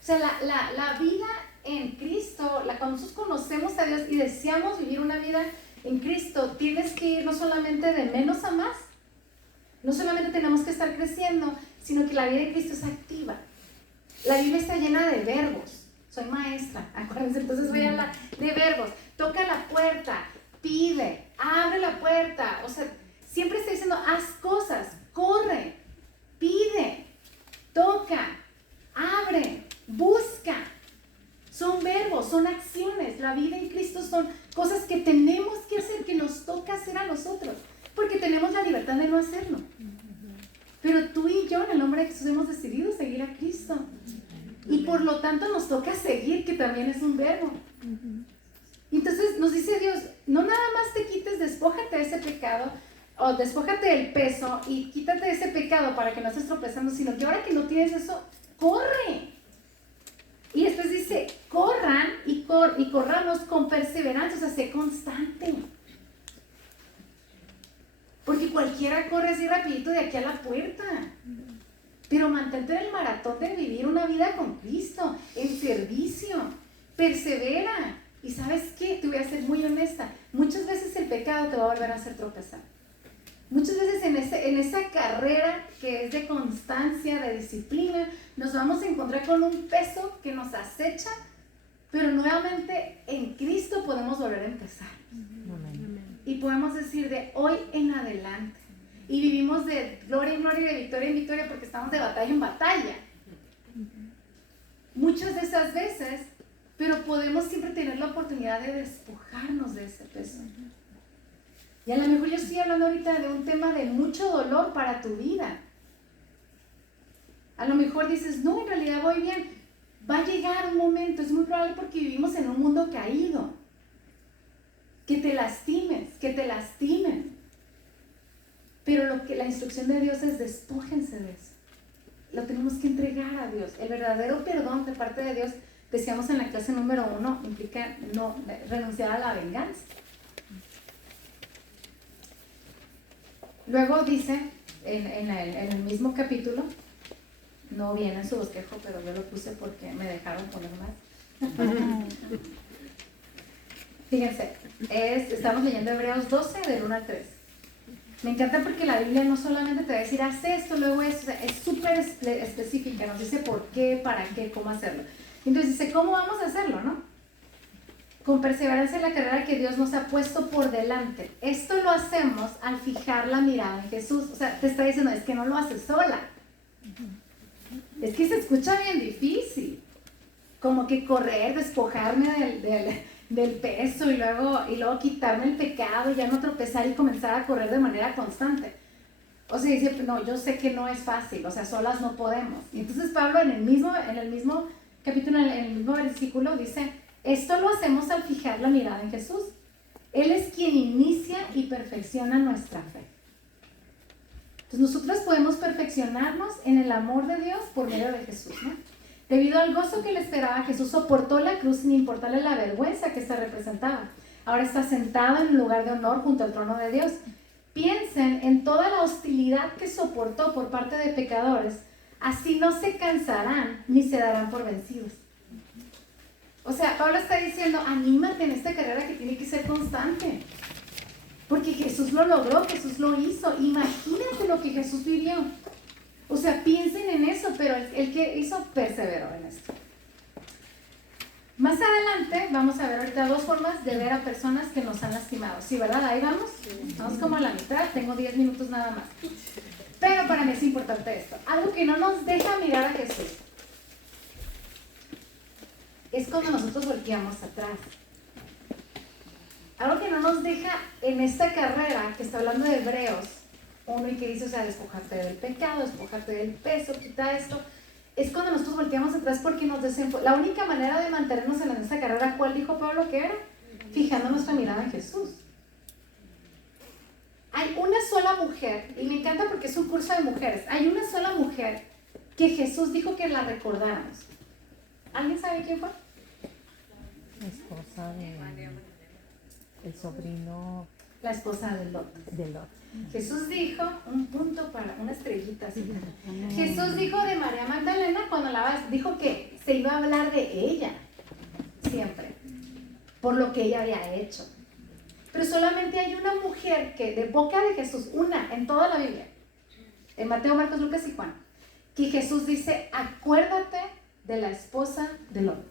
O sea, la vida en Cristo, cuando nosotros conocemos a Dios y deseamos vivir una vida en Cristo, tienes que ir no solamente de menos a más, No solamente tenemos que estar creciendo, sino que la vida de Cristo es activa. La Biblia está llena de verbos. Soy maestra, acuérdense, entonces voy a hablar de verbos. Toca la puerta, pide, abre la puerta. O sea, siempre está diciendo, haz cosas, corre, pide, toca, abre, busca. Son verbos, son acciones. La vida en Cristo son cosas que tenemos que hacer, que nos toca hacer a nosotros, porque tenemos la libertad de no hacerlo. Pero tú y yo, en el nombre de Jesús, hemos decidido seguir a Cristo. Y por lo tanto nos toca seguir, que también es un verbo. Entonces nos dice Dios, no nada más te quites, despójate de ese pecado, o despójate del peso y quítate de ese pecado para que no estés tropezando, sino que ahora que no tienes eso, corre. Y después dice, corran y corramos con perseverancia, o sea, sé constante. Porque cualquiera corre así rapidito de aquí a la puerta. Pero mantente en el maratón de vivir una vida con Cristo, en servicio, persevera. Y ¿sabes qué? Te voy a ser muy honesta. Muchas veces el pecado te va a volver a hacer tropezar. Muchas veces en esa carrera que es de constancia, de disciplina, nos vamos a encontrar con un peso que nos acecha, pero nuevamente en Cristo podemos volver a empezar. Y podemos decir de hoy en adelante. Y vivimos de gloria en gloria y de victoria en victoria porque estamos de batalla en batalla. Muchas de esas veces, pero podemos siempre tener la oportunidad de despojarnos de ese peso. Y a lo mejor yo estoy hablando ahorita de un tema de mucho dolor para tu vida. A lo mejor dices, no, en realidad voy bien. Va a llegar un momento, es muy probable porque vivimos en un mundo caído. Que te lastimes, que te lastimen. Pero la instrucción de Dios es despójense de eso. Lo tenemos que entregar a Dios. El verdadero perdón de parte de Dios, decíamos en la clase número 1, implica no renunciar a la venganza. Luego dice, en el mismo capítulo, no viene en su bosquejo, pero yo lo puse porque me dejaron poner más. Fíjense, estamos leyendo Hebreos 12, del 1 al 3. Me encanta porque la Biblia no solamente te va a decir, haz esto, luego esto, o sea, es súper específica, nos dice por qué, para qué, cómo hacerlo. Entonces dice, ¿cómo vamos a hacerlo, no? Con perseverancia en la carrera que Dios nos ha puesto por delante. Esto lo hacemos al fijar la mirada en Jesús. O sea, te está diciendo, es que no lo haces sola. Es que se escucha bien difícil. Como que correr, despojarme del peso y luego quitarme el pecado y ya no tropezar y comenzar a correr de manera constante. O sea, dice, no, yo sé que no es fácil, o sea, solas no podemos. Y entonces Pablo en el mismo capítulo, en el mismo versículo dice, esto lo hacemos al fijar la mirada en Jesús. Él es quien inicia y perfecciona nuestra fe. Entonces nosotros podemos perfeccionarnos en el amor de Dios por medio de Jesús, ¿no? Debido al gozo que le esperaba, Jesús soportó la cruz sin importarle la vergüenza que se representaba. Ahora está sentado en un lugar de honor junto al trono de Dios. Piensen en toda la hostilidad que soportó por parte de pecadores. Así no se cansarán ni se darán por vencidos. O sea, Pablo está diciendo, anímate en esta carrera que tiene que ser constante. Porque Jesús lo logró, Jesús lo hizo. Imagínate lo que Jesús vivió. O sea, piensen en eso, pero el que hizo perseveró en esto. Más adelante vamos a ver ahorita 2 formas de ver a personas que nos han lastimado. Sí, ¿verdad? Ahí vamos. Vamos como a la mitad, tengo 10 minutos nada más. Pero para mí es importante esto. Algo que no nos deja mirar a Jesús es cuando nosotros volteamos atrás. Algo que no nos deja en esta carrera que está hablando de Hebreos 1 y que dice, o sea, despojarte del pecado, despojarte del peso, quita esto, es cuando nosotros volteamos atrás porque nos la única manera de mantenernos en esta carrera, ¿cuál dijo Pablo que era? Fijando nuestra mirada en Jesús. Hay una sola mujer, y me encanta porque es un curso de mujeres, hay una sola mujer que Jesús dijo que la recordáramos. ¿Alguien sabe quién fue? La esposa el sobrino. La esposa de Lot. De Lot. Jesús dijo, un punto para una estrellita así. Jesús dijo de María Magdalena cuando dijo que se iba a hablar de ella siempre, por lo que ella había hecho. Pero solamente hay una mujer que de boca de Jesús, una en toda la Biblia, en Mateo, Marcos, Lucas y Juan, que Jesús dice, acuérdate de la esposa de Lot.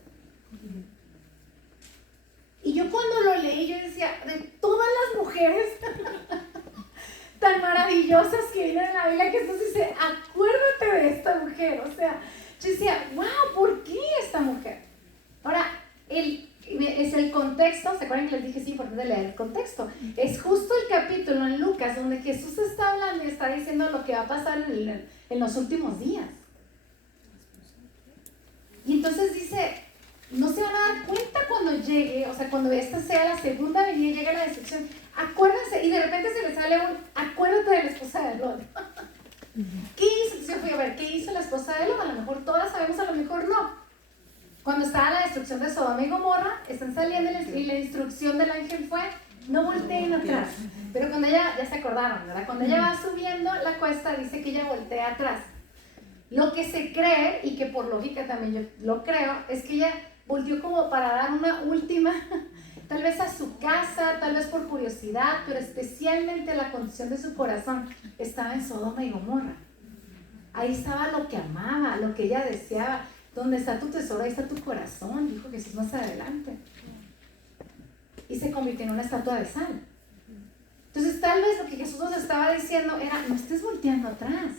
Y yo cuando lo leí, yo decía, de todas las mujeres tan maravillosas que vienen en la Biblia, Jesús dice, acuérdate de esta mujer. O sea, yo decía, wow, ¿por qué esta mujer? Ahora, es el contexto, ¿se acuerdan que les dije es importante leer el contexto? Es justo el capítulo en Lucas donde Jesús está hablando y está diciendo lo que va a pasar en los últimos días. Y entonces dice, no se van a dar cuenta cuando llegue, o sea, cuando esta sea la segunda venida y llegue la destrucción. Acuérdense, y de repente se le sale acuérdate de la esposa de Lot. ¿Qué hizo? Yo fui a ver, ¿qué hizo la esposa de Lot? A lo mejor todas sabemos, a lo mejor no. Cuando estaba la destrucción de Sodoma y Gomorra, están saliendo y la instrucción del ángel fue, no volteen atrás. Pero cuando ella, ya se acordaron, ¿verdad? Cuando ella va subiendo la cuesta, dice que ella voltea atrás. Lo que se cree, y que por lógica también yo lo creo, es que ella volteó como para dar una última, tal vez a su casa, tal vez por curiosidad, pero especialmente la condición de su corazón estaba en Sodoma y Gomorra. Ahí estaba lo que amaba, lo que ella deseaba. Donde está tu tesoro, ahí está tu corazón, dijo Jesús más adelante. Y se convirtió en una estatua de sal. Entonces tal vez lo que Jesús nos estaba diciendo era, no estés volteando atrás.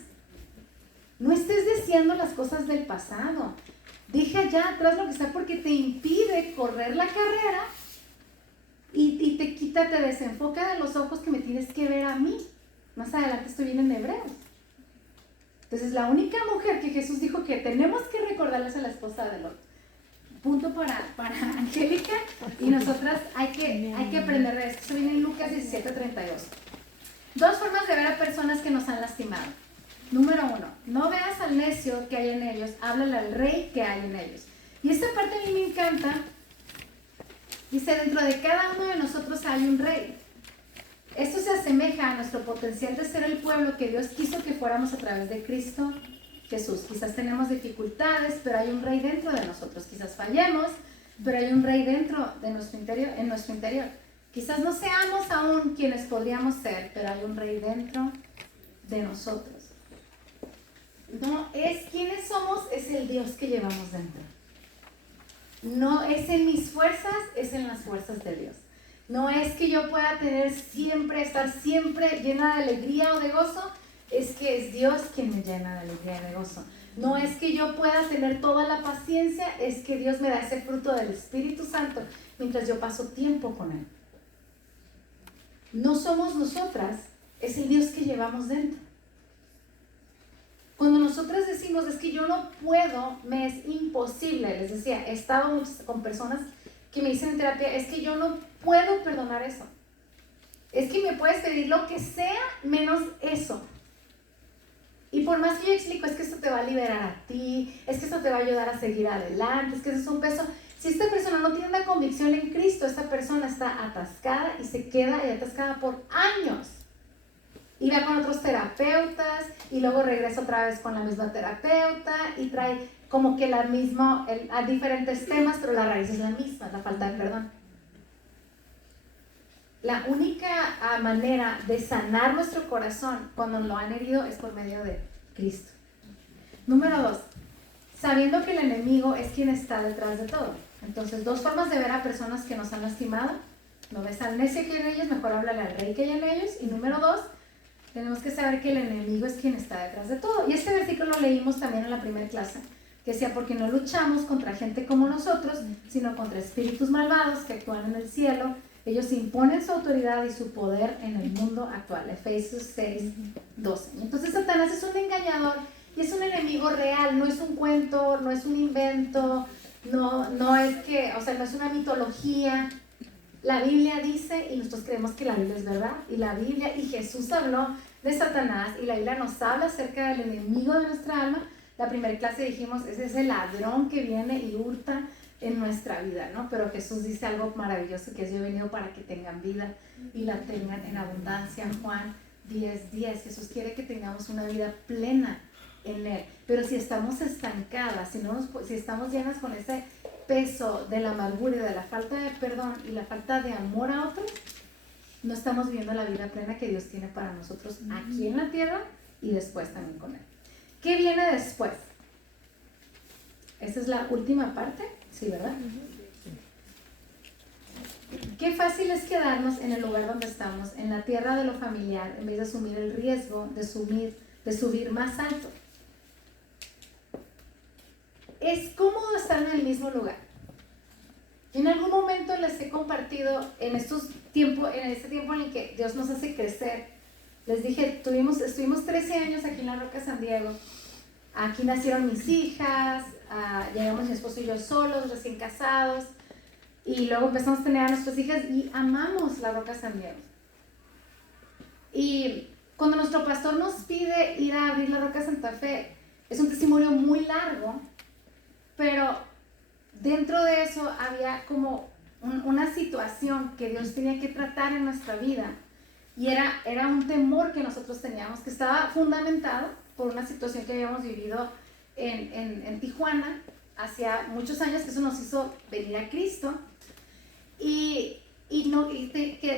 No estés deseando las cosas del pasado. Deja ya atrás lo que está porque te impide correr la carrera y te desenfoca de los ojos que me tienes que ver a mí. Más adelante esto viene en Hebreos. Entonces la única mujer que Jesús dijo que tenemos que recordarles a la esposa de Lot. Punto para Angélica, y nosotras hay que aprender de esto. Eso viene en Lucas 17:32. Dos formas de ver a personas que nos han lastimado. Número 1, no veas al necio que hay en ellos, háblale al rey que hay en ellos. Y esta parte a mí me encanta. Dice, dentro de cada uno de nosotros hay un rey. Esto se asemeja a nuestro potencial de ser el pueblo que Dios quiso que fuéramos a través de Cristo Jesús. Quizás tenemos dificultades, pero hay un rey dentro de nosotros. Quizás fallemos, pero hay un rey dentro de nuestro interior, en nuestro interior. Quizás no seamos aún quienes podríamos ser, pero hay un rey dentro de nosotros. No es quienes somos, es el Dios que llevamos dentro. No es en mis fuerzas, es en las fuerzas de Dios. No es que yo pueda estar siempre llena de alegría o de gozo, es que es Dios quien me llena de alegría y de gozo. No es que yo pueda tener toda la paciencia, es que Dios me da ese fruto del Espíritu Santo mientras yo paso tiempo con Él. No somos nosotras, es el Dios que llevamos dentro. Cuando nosotras decimos, es que yo no puedo, me es imposible, les decía, he estado con personas que me dicen en terapia, es que yo no puedo perdonar eso. Es que me puedes pedir lo que sea menos eso. Y por más que yo explico, es que esto te va a liberar a ti, es que esto te va a ayudar a seguir adelante, es que eso es un peso. Si esta persona no tiene una convicción en Cristo, esta persona está atascada y se queda ahí atascada por años. Y va con otros terapeutas y luego regresa otra vez con la misma terapeuta y trae como que a diferentes temas, pero la raíz es la misma, la falta de perdón. La única manera de sanar nuestro corazón cuando lo han herido es por medio de Cristo. Número 2, sabiendo que el enemigo es quien está detrás de todo. Entonces, dos formas de ver a personas que nos han lastimado. No ves al necio que hay en ellos, mejor háblale al rey que hay en ellos. Y número 2, tenemos que saber que el enemigo es quien está detrás de todo. Y este versículo lo leímos también en la primera clase, que decía, porque no luchamos contra gente como nosotros, sino contra espíritus malvados que actúan en el cielo. Ellos imponen su autoridad y su poder en el mundo actual. Efesios 6:12. Entonces Satanás es un engañador y es un enemigo real, no es un cuento, no es un invento, no es que, o sea, no es una mitología. La Biblia dice, y nosotros creemos que la Biblia es verdad, y la Biblia, y Jesús habló de Satanás, y la Biblia nos habla acerca del enemigo de nuestra alma. La primera clase dijimos, es ese ladrón que viene y hurta en nuestra vida, ¿no? Pero Jesús dice algo maravilloso, que es yo he venido para que tengan vida y la tengan en abundancia. Juan 10:10. Jesús quiere que tengamos una vida plena en Él. Pero si estamos estancadas, si estamos llenas con ese peso de la amargura y de la falta de perdón y la falta de amor a otros, no estamos viviendo la vida plena que Dios tiene para nosotros aquí en la tierra y después también con Él. ¿Qué viene después? Esa es la última parte, ¿sí, verdad? Qué fácil es quedarnos en el lugar donde estamos, en la tierra de lo familiar, en vez de asumir el riesgo de subir más alto. Es cómodo estar en el mismo lugar. En algún momento les he compartido en este tiempo en el que Dios nos hace crecer. Les dije, estuvimos 13 años aquí en La Roca, San Diego. Aquí nacieron mis hijas, llegamos mi esposo y yo solos, recién casados. Y luego empezamos a tener a nuestras hijas y amamos La Roca, San Diego. Y cuando nuestro pastor nos pide ir a abrir La Roca Santa Fe, es un testimonio muy largo, pero dentro de eso había como una situación que Dios tenía que tratar en nuestra vida. Y era un temor que nosotros teníamos, que estaba fundamentado por una situación que habíamos vivido en Tijuana hacía muchos años, que eso nos hizo venir a Cristo. Y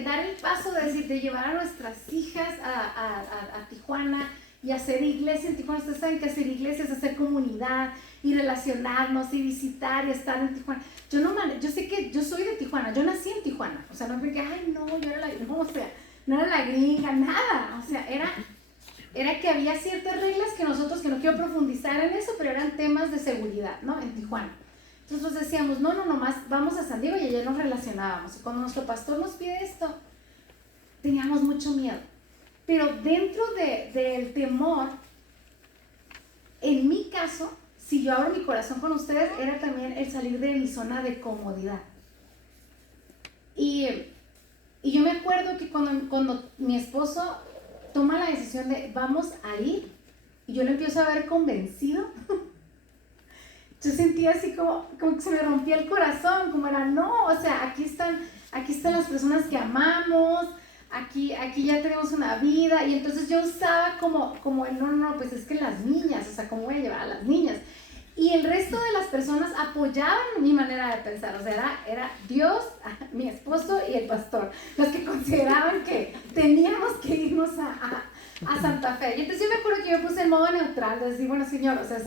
dar el paso de llevar a nuestras hijas a Tijuana y hacer iglesia en Tijuana. Ustedes saben que hacer iglesia es hacer comunidad y relacionarnos y visitar y estar en Tijuana. Yo sé que yo soy de Tijuana, yo nací en Tijuana, o sea, no porque, ay no, yo era no era la gringa, nada, o sea, era que había ciertas reglas que nosotros, que no quiero profundizar en eso, pero eran temas de seguridad, ¿no? En Tijuana. Entonces decíamos, no, nomás vamos a San Diego y allá nos relacionábamos. Y cuando nuestro pastor nos pide esto, teníamos mucho miedo. Pero dentro del temor, en mi caso, si yo abro mi corazón con ustedes, era también el salir de mi zona de comodidad. Y yo me acuerdo que cuando mi esposo toma la decisión de vamos a ir, y yo lo empiezo a ver convencido, yo sentía así como que se me rompía el corazón, como era, no, o sea, aquí están las personas que amamos, aquí ya tenemos una vida. Y entonces yo usaba como el no, pues es que las niñas, o sea, ¿cómo voy a llevar a las niñas? Y el resto de las personas apoyaban mi manera de pensar, o sea, era Dios, mi esposo y el pastor, los que consideraban que teníamos que irnos a Santa Fe. Y entonces yo me acuerdo que yo puse el modo neutral, de decir, bueno, Señor, o sea,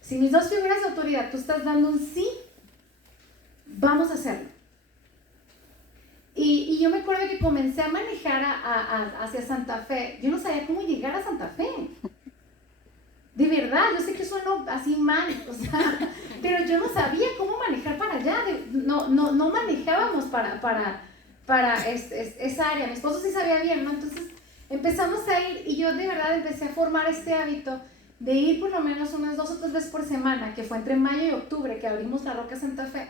si mis dos figuras de autoridad, tú estás dando un sí, vamos a hacerlo. Y yo me acuerdo que comencé a manejar hacia Santa Fe. Yo no sabía cómo llegar a Santa Fe. De verdad, yo sé que sueno así mal, o sea, pero yo no sabía cómo manejar para allá. No manejábamos para esa área. Mi esposo sí sabía bien, ¿no? Entonces empezamos a ir y yo de verdad empecé a formar este hábito de ir por lo menos unas 2 o 3 veces por semana, que fue entre mayo y octubre que abrimos La Roca Santa Fe.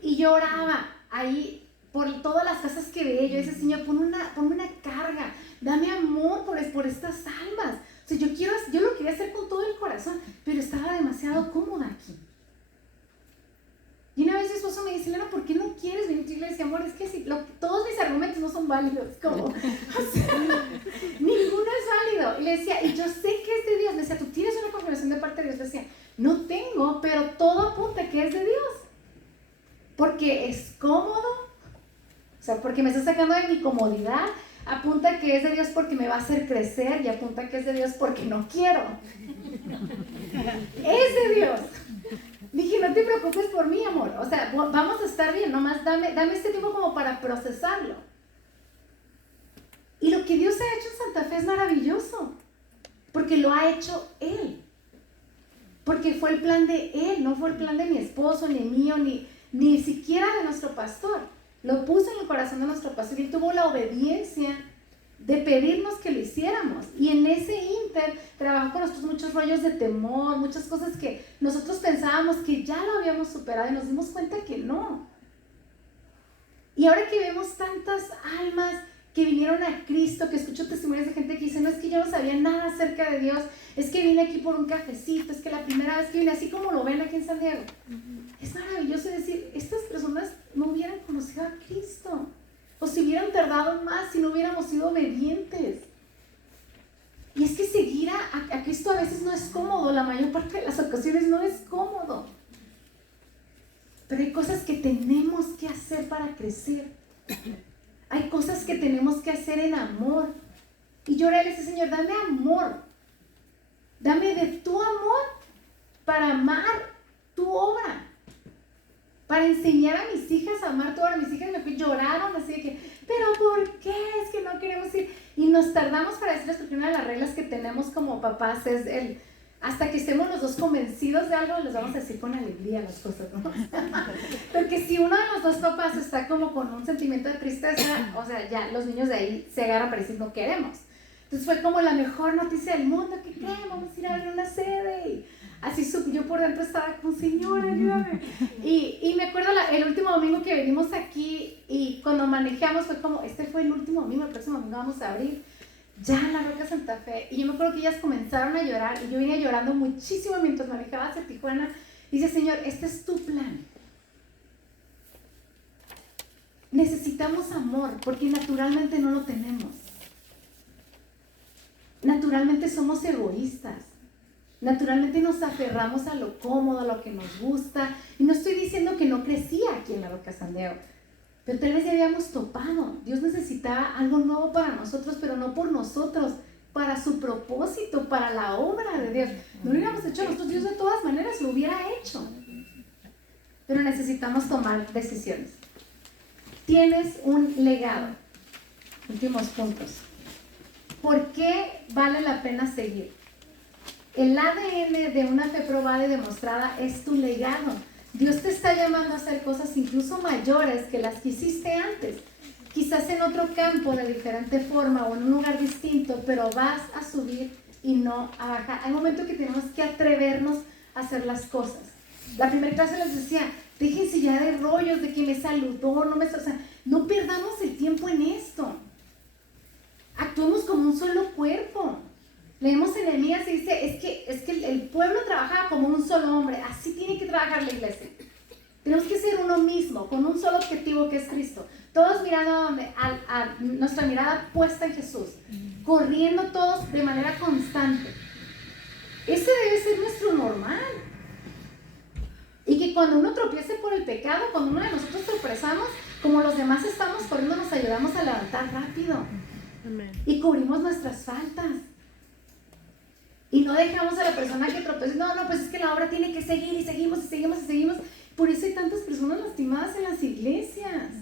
Y yo oraba ahí por todas las casas que veía. Yo decía, Señor, ponme una carga, dame amor por estas almas. O sea, yo lo quería hacer con todo el corazón, pero estaba demasiado cómoda aquí. Y una vez mi esposo me dice, Elena, ¿por qué no quieres venir? Y yo le decía, amor, es que todos mis argumentos no son válidos. Como, o sea, ninguno es válido. Y le decía, y yo sé que es de Dios. Le decía, ¿tú tienes una confirmación de parte de Dios? Le decía, no tengo, pero todo apunta que es de Dios. Porque es cómodo, o sea, porque me está sacando de mi comodidad. Apunta que es de Dios porque me va a hacer crecer, y apunta que es de Dios porque no quiero. Es de Dios. Dije, no te preocupes por mí, amor. O sea, vamos a estar bien, nomás dame este tiempo como para procesarlo. Y lo que Dios ha hecho en Santa Fe es maravilloso, porque lo ha hecho Él. Porque fue el plan de Él, no fue el plan de mi esposo, ni mío, ni siquiera de nuestro pastor. Lo puso en el corazón de nuestro pastor y él tuvo la obediencia de pedirnos que lo hiciéramos. Y en ese inter trabajó con nosotros muchos rollos de temor, muchas cosas que nosotros pensábamos que ya lo habíamos superado y nos dimos cuenta que no. Y ahora que vemos tantas almas que vinieron a Cristo, que escucho testimonios de gente que dice, no, es que yo no sabía nada acerca de Dios, es que vine aquí por un cafecito, es que la primera vez que vine, así como lo ven aquí en San Diego. Es maravilloso decir, estas personas no hubieran conocido a Cristo, o si hubieran tardado más si no hubiéramos sido obedientes. Y es que seguir a Cristo a veces no es cómodo, la mayor parte de las ocasiones no es cómodo. Pero hay cosas que tenemos que hacer para crecer. Hay cosas que tenemos que hacer en amor. Y yo oré a ese Señor, dame amor Dame de tu amor para amar tu obra. Para enseñar a mis hijas a amar tu obra. Mis hijas me lloraron así de que, pero ¿por qué? Es que no queremos ir. Y nos tardamos para decirles, porque una de las reglas que tenemos como papás es hasta que estemos los dos convencidos de algo, les vamos a decir con alegría las cosas, ¿no? Porque si uno de los dos papás está como con un sentimiento de tristeza, o sea, ya los niños de ahí se agarran para decir no queremos. Entonces fue como la mejor noticia del mundo, ¿qué creen? Vamos a ir a abrir una sede. Y así yo por dentro estaba como, Señor, ayúdame. Y me acuerdo el último domingo que venimos aquí y cuando manejamos fue como, este fue el último domingo, el próximo domingo vamos a abrir ya en la Roca Santa Fe. Y yo me acuerdo que ellas comenzaron a llorar y yo venía llorando muchísimo mientras manejaba hacia Tijuana. Y dice, Señor, este es tu plan. Necesitamos amor porque naturalmente no lo tenemos. Naturalmente somos egoístas. Naturalmente nos aferramos a lo cómodo, a lo que nos gusta. Y no estoy diciendo que no crecía aquí en la Roca San Diego, pero tal vez ya habíamos topado. Dios necesitaba algo nuevo para nosotros, pero no por nosotros, para su propósito, para la obra de Dios. No lo hubiéramos hecho nosotros, Dios de todas maneras lo hubiera hecho. Pero necesitamos tomar decisiones. Tienes un legado. Últimos puntos. ¿Por qué vale la pena seguir? El ADN de una fe probada y demostrada es tu legado. Dios te está llamando a hacer cosas incluso mayores que las que hiciste antes. Quizás en otro campo de diferente forma o en un lugar distinto, pero vas a subir y no a bajar. Hay momentos que tenemos que atrevernos a hacer las cosas. La primera clase les decía, déjense ya de rollos, de que me saludó, no me... O sea, no perdamos el tiempo en esto. Actuemos como un solo cuerpo. Leemos en Nehemías y dice, es que el pueblo trabajaba como un solo hombre. Así tiene que trabajar la iglesia. Tenemos que ser uno mismo, con un solo objetivo que es Cristo. Todos mirando a nuestra mirada puesta en Jesús. Corriendo todos de manera constante. Ese debe ser nuestro normal. Y que cuando uno tropiece por el pecado, cuando uno de nosotros tropezamos, como los demás estamos corriendo, nos ayudamos a levantar rápido. Amén. Y cubrimos nuestras faltas. Y no dejamos a la persona que tropezó. No, pues es que la obra tiene que seguir y seguimos y seguimos y seguimos. Por eso hay tantas personas lastimadas en las iglesias.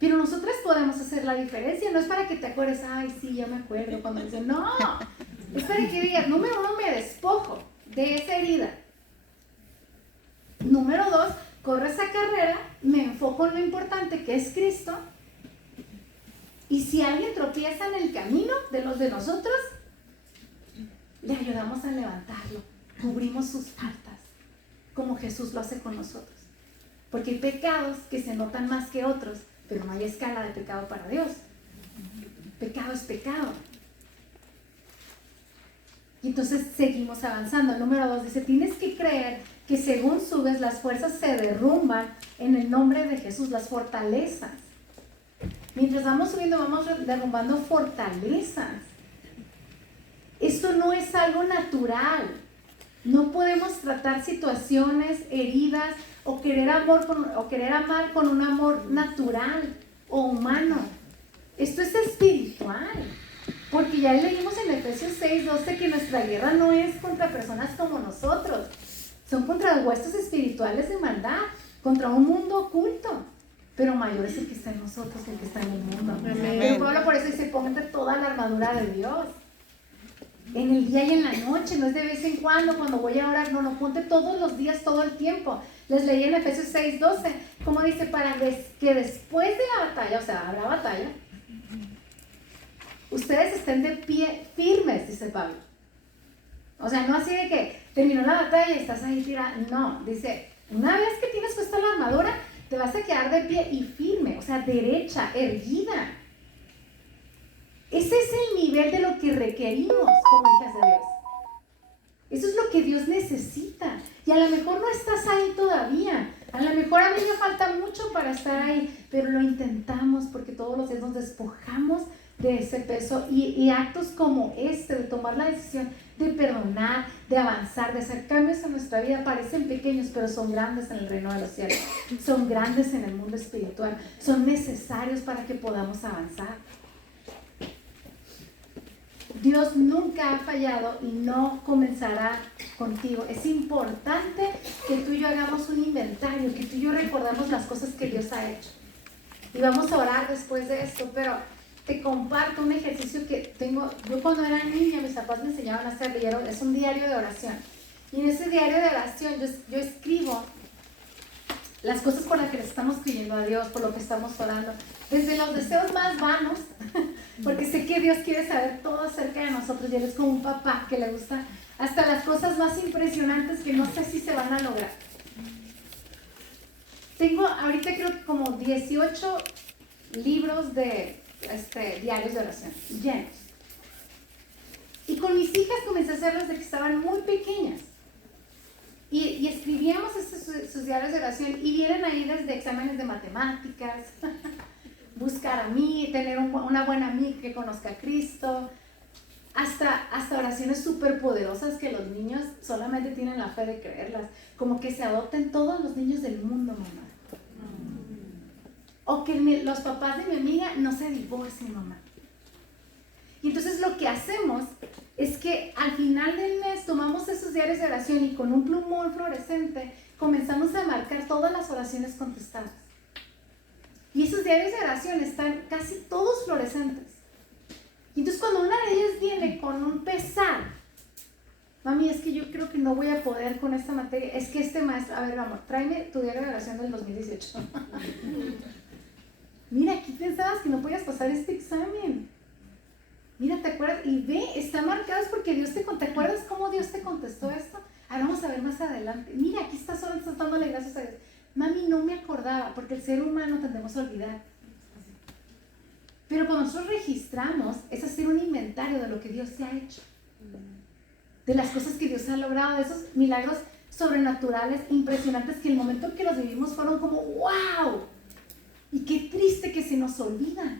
Pero nosotras podemos hacer la diferencia. No es para que te acuerdes, ay, sí, ya me acuerdo cuando dicen, no. Es para que digas, número 1, me despojo de esa herida. Número 2, corro esa carrera, me enfoco en lo importante que es Cristo. Y si alguien tropieza en el camino de los de nosotros, le ayudamos a levantarlo, cubrimos sus faltas, como Jesús lo hace con nosotros. Porque hay pecados que se notan más que otros, pero no hay escala de pecado para Dios. Pecado es pecado. Y entonces seguimos avanzando. El número 2 dice, tienes que creer que según subes, las fuerzas se derrumban en el nombre de Jesús, las fortalezas. Mientras vamos subiendo, vamos derrumbando fortalezas. Esto no es algo natural. No podemos tratar situaciones, heridas o querer amar con un amor natural o humano. Esto es espiritual. Porque ya leímos en Efesios 6:12 que nuestra guerra no es contra personas como nosotros. Son contra huestes espirituales de maldad, contra un mundo oculto. Pero mayor es el que está en nosotros que el que está en el mundo. Amén. Pero Pablo por eso dice, póngate toda la armadura de Dios. En el día y en la noche, no es de vez en cuando voy a orar, no, ponte todos los días, todo el tiempo. Les leí en Efesios 6:12, como dice, para que después de la batalla, o sea, habrá batalla, ustedes estén de pie firmes, dice Pablo. O sea, no así de que terminó la batalla y estás ahí tirada, no, dice, una vez que tienes puesta la armadura, te vas a quedar de pie y firme, o sea, derecha, erguida. Ese es el nivel de lo que requerimos como hijas de Dios. Eso es lo que Dios necesita. Y a lo mejor no estás ahí todavía. A lo mejor a mí me falta mucho para estar ahí, pero lo intentamos porque todos los días nos despojamos de ese peso y actos como este, de tomar la decisión de perdonar, de avanzar, de hacer cambios en nuestra vida, parecen pequeños, pero son grandes en el reino de los cielos. Son grandes en el mundo espiritual. Son necesarios para que podamos avanzar. Dios nunca ha fallado y no comenzará contigo. Es importante que tú y yo hagamos un inventario, que tú y yo recordamos las cosas que Dios ha hecho. Y vamos a orar después de esto, pero te comparto un ejercicio que tengo. Yo cuando era niña, mis papás me enseñaban a hacer, es un diario de oración. Y en ese diario de oración yo escribo las cosas por las que le estamos pidiendo a Dios, por lo que estamos orando. Desde los deseos más vanos, porque sé que Dios quiere saber todo acerca de nosotros y Él es como un papá que le gusta, hasta las cosas más impresionantes que no sé si se van a lograr. Tengo ahorita creo que como 18 libros de diarios de oración, llenos. Y con mis hijas comencé a hacerlos desde que estaban muy pequeñas. Y escribíamos sus diarios de oración y vienen ahí desde exámenes de matemáticas, buscar a mí, tener una buena amiga que conozca a Cristo, hasta oraciones súper poderosas que los niños solamente tienen la fe de creerlas, como que se adopten todos los niños del mundo, mamá. O que los papás de mi amiga no se divorcien, mamá. Y entonces lo que hacemos es que al final del mes tomamos esos diarios de oración y con un plumón fluorescente comenzamos a marcar todas las oraciones contestadas. Y esos diarios de oración están casi todos fluorescentes. Y entonces cuando una de ellas viene con un pesar, mami, es que yo creo que no voy a poder con esta materia, es que este maestro, a ver, amor, tráeme tu diario de oración del 2018. Mira, aquí pensabas que no podías pasar este examen. Mira, ¿te acuerdas? Y ve, está marcado es porque Dios ¿te acuerdas cómo Dios te contestó esto? Ahora vamos a ver más adelante. Mira, aquí estás dándole gracias a Dios. Mami, no me acordaba, porque el ser humano tendemos a olvidar. Pero cuando nosotros registramos, es hacer un inventario de lo que Dios te ha hecho. De las cosas que Dios ha logrado, de esos milagros sobrenaturales, impresionantes, que el momento en que los vivimos fueron como ¡wow! Y qué triste que se nos olvida.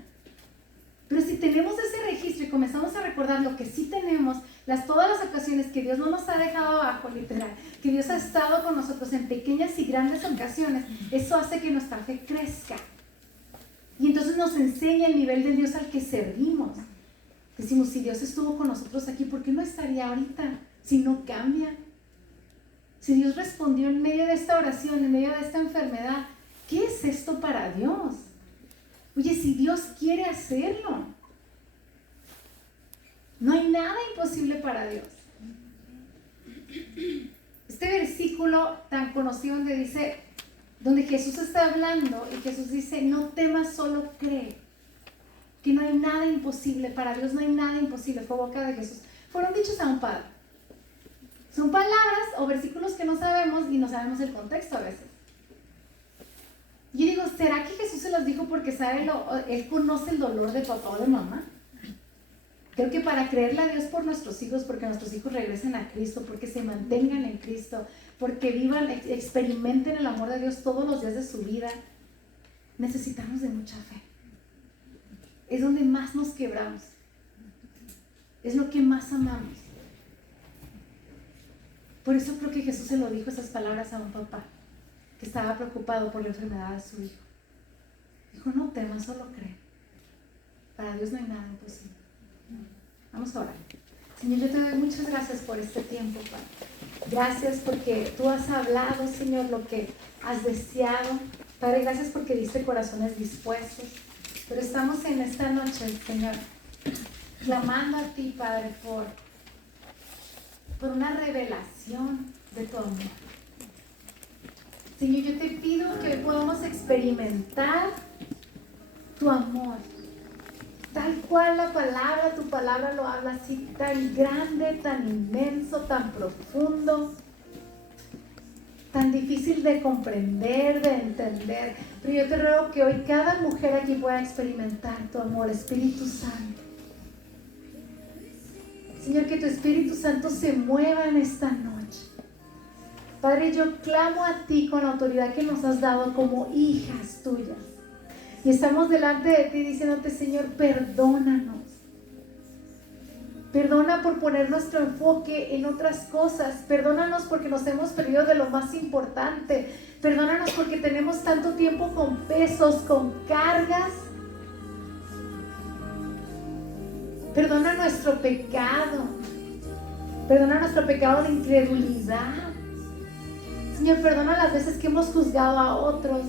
Pero si tenemos ese registro y comenzamos a recordar lo que sí tenemos, todas las ocasiones que Dios no nos ha dejado abajo, literal, que Dios ha estado con nosotros en pequeñas y grandes ocasiones, eso hace que nuestra fe crezca. Y entonces nos enseña el nivel del Dios al que servimos. Decimos, si Dios estuvo con nosotros aquí, ¿por qué no estaría ahorita? Si no cambia. Si Dios respondió en medio de esta oración, en medio de esta enfermedad, ¿qué es esto para Dios? Oye, si Dios quiere hacerlo, no hay nada imposible para Dios. Este versículo tan conocido donde Jesús está hablando y Jesús dice, no temas, solo cree, que no hay nada imposible para Dios, no hay nada imposible, fue boca de Jesús. Fueron dichos a un padre. Son palabras o versículos que no sabemos y no sabemos el contexto a veces. Yo digo, ¿será que Jesús se los dijo porque Él conoce el dolor de papá o de mamá? Creo que para creerle a Dios por nuestros hijos, porque nuestros hijos regresen a Cristo, porque se mantengan en Cristo, porque vivan, experimenten el amor de Dios todos los días de su vida, necesitamos de mucha fe. Es donde más nos quebramos. Es lo que más amamos. Por eso creo que Jesús se lo dijo esas palabras a un papá que estaba preocupado por la enfermedad de su hijo. Dijo, no temas, solo cree. Para Dios no hay nada imposible. Vamos a orar. Señor, yo te doy muchas gracias por este tiempo, Padre. Gracias porque tú has hablado, Señor, lo que has deseado. Padre, gracias porque diste corazones dispuestos. Pero estamos en esta noche, Señor, clamando a ti, Padre, por una revelación de tu amor. Señor, yo te pido que podamos experimentar tu amor, tal cual tu palabra lo habla así, tan grande, tan inmenso, tan profundo, tan difícil de comprender, de entender. Pero yo te ruego que hoy cada mujer aquí pueda experimentar tu amor, Espíritu Santo. Señor, que tu Espíritu Santo se mueva en esta noche. Padre, yo clamo a ti con la autoridad que nos has dado como hijas tuyas. Y estamos delante de ti diciéndote, Señor, perdónanos. Perdona por poner nuestro enfoque en otras cosas. Perdónanos porque nos hemos perdido de lo más importante. Perdónanos porque tenemos tanto tiempo con pesos, con cargas. Perdona nuestro pecado. Perdona nuestro pecado de incredulidad. Señor, perdona las veces que hemos juzgado a otros.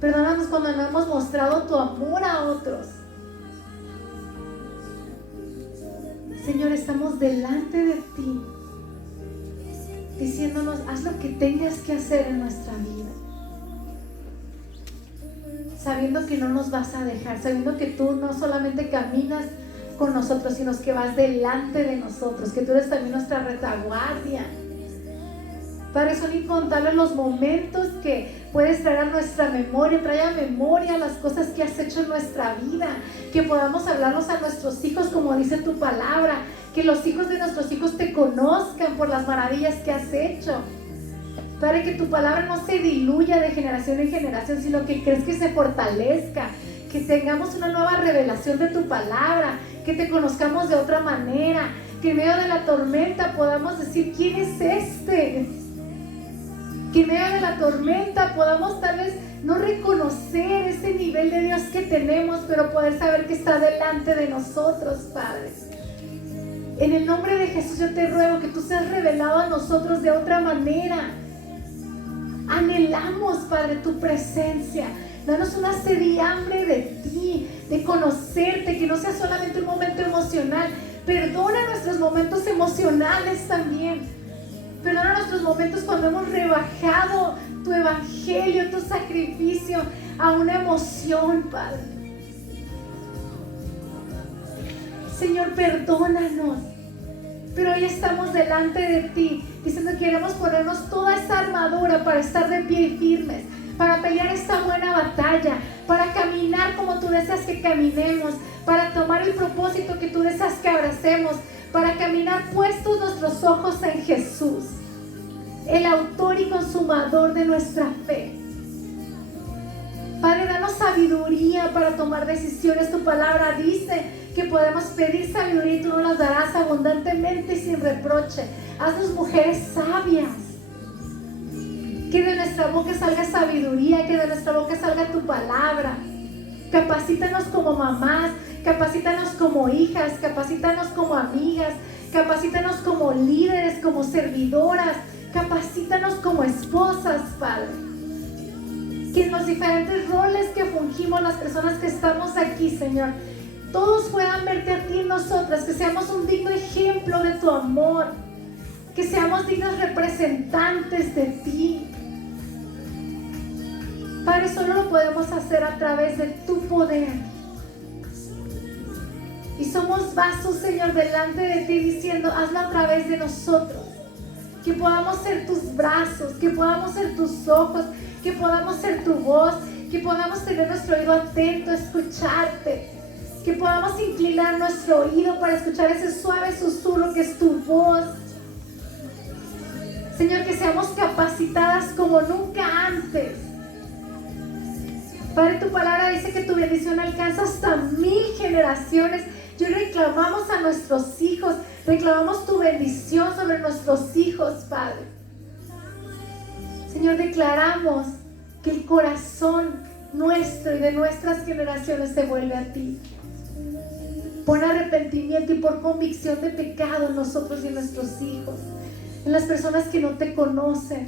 Perdónanos cuando no hemos mostrado tu amor a otros. Señor, estamos delante de ti, diciéndonos, haz lo que tengas que hacer en nuestra vida. Sabiendo que no nos vas a dejar, sabiendo que tú no solamente caminas con nosotros, sino que vas delante de nosotros, que tú eres también nuestra retaguardia. Padre, son incontables los momentos que puedes traer a nuestra memoria. Trae a memoria las cosas que has hecho en nuestra vida, que podamos hablarnos a nuestros hijos como dice tu palabra, que los hijos de nuestros hijos te conozcan por las maravillas que has hecho. Padre, que tu palabra no se diluya de generación en generación, sino que crees que se fortalezca, que tengamos una nueva revelación de tu palabra, que te conozcamos de otra manera, que en medio de la tormenta podamos decir, ¿quién es este? Que en medio de la tormenta podamos tal vez no reconocer ese nivel de Dios que tenemos, pero poder saber que está delante de nosotros, Padre. En el nombre de Jesús yo te ruego que tú seas revelado a nosotros de otra manera. Anhelamos, Padre, tu presencia. Danos una sed y hambre de ti, de conocerte, que no sea solamente un momento emocional. Perdona nuestros momentos emocionales también. Perdona nuestros momentos cuando hemos rebajado tu evangelio, tu sacrificio a una emoción, Padre. Señor, perdónanos. Pero hoy estamos delante de ti, diciendo que queremos ponernos toda esta armadura para estar de pie y firmes, para pelear esta buena batalla, para caminar como tú deseas que caminemos, para tomar el propósito que tú deseas que abracemos, para caminar puestos nuestros ojos en Jesús, el autor y consumador de nuestra fe. Padre, danos sabiduría para tomar decisiones. Tu palabra dice que podemos pedir sabiduría y tú nos las darás abundantemente y sin reproche. Haznos mujeres sabias. Que de nuestra boca salga sabiduría, que de nuestra boca salga tu palabra. Capacítanos como mamás, capacítanos como hijas, capacítanos como amigas, capacítanos como líderes, como servidoras, capacítanos como esposas, Padre. Que en los diferentes roles que fungimos las personas que estamos aquí, Señor, todos puedan verte a ti en nosotras, que seamos un digno ejemplo de tu amor, que seamos dignos representantes de ti. Padre, solo lo podemos hacer a través de tu poder. Y somos vasos, Señor, delante de ti diciendo, hazlo a través de nosotros. Que podamos ser tus brazos, que podamos ser tus ojos, que podamos ser tu voz, que podamos tener nuestro oído atento a escucharte, que podamos inclinar nuestro oído para escuchar ese suave susurro que es tu voz. Señor, que seamos capacitadas como nunca antes. Padre, tu palabra dice que tu bendición alcanza hasta 1000 generaciones. Y hoy reclamamos a nuestros hijos, reclamamos tu bendición sobre nuestros hijos, Padre. Señor, declaramos que el corazón nuestro y de nuestras generaciones se vuelve a ti. Por arrepentimiento y por convicción de pecado en nosotros y en nuestros hijos, en las personas que no te conocen.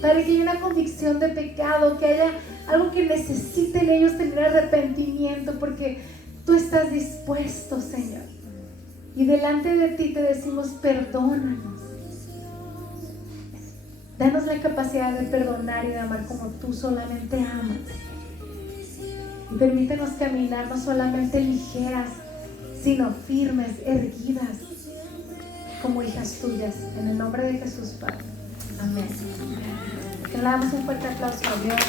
Padre, que haya una convicción de pecado, que haya algo que necesiten ellos tener arrepentimiento, porque tú estás dispuesto, Señor. Y delante de ti te decimos, perdónanos. Danos la capacidad de perdonar y de amar como tú solamente amas. Y permítenos caminar no solamente ligeras, sino firmes, erguidas, como hijas tuyas. En el nombre de Jesús, Padre. Amén. Que le damos un fuerte aplauso a Dios.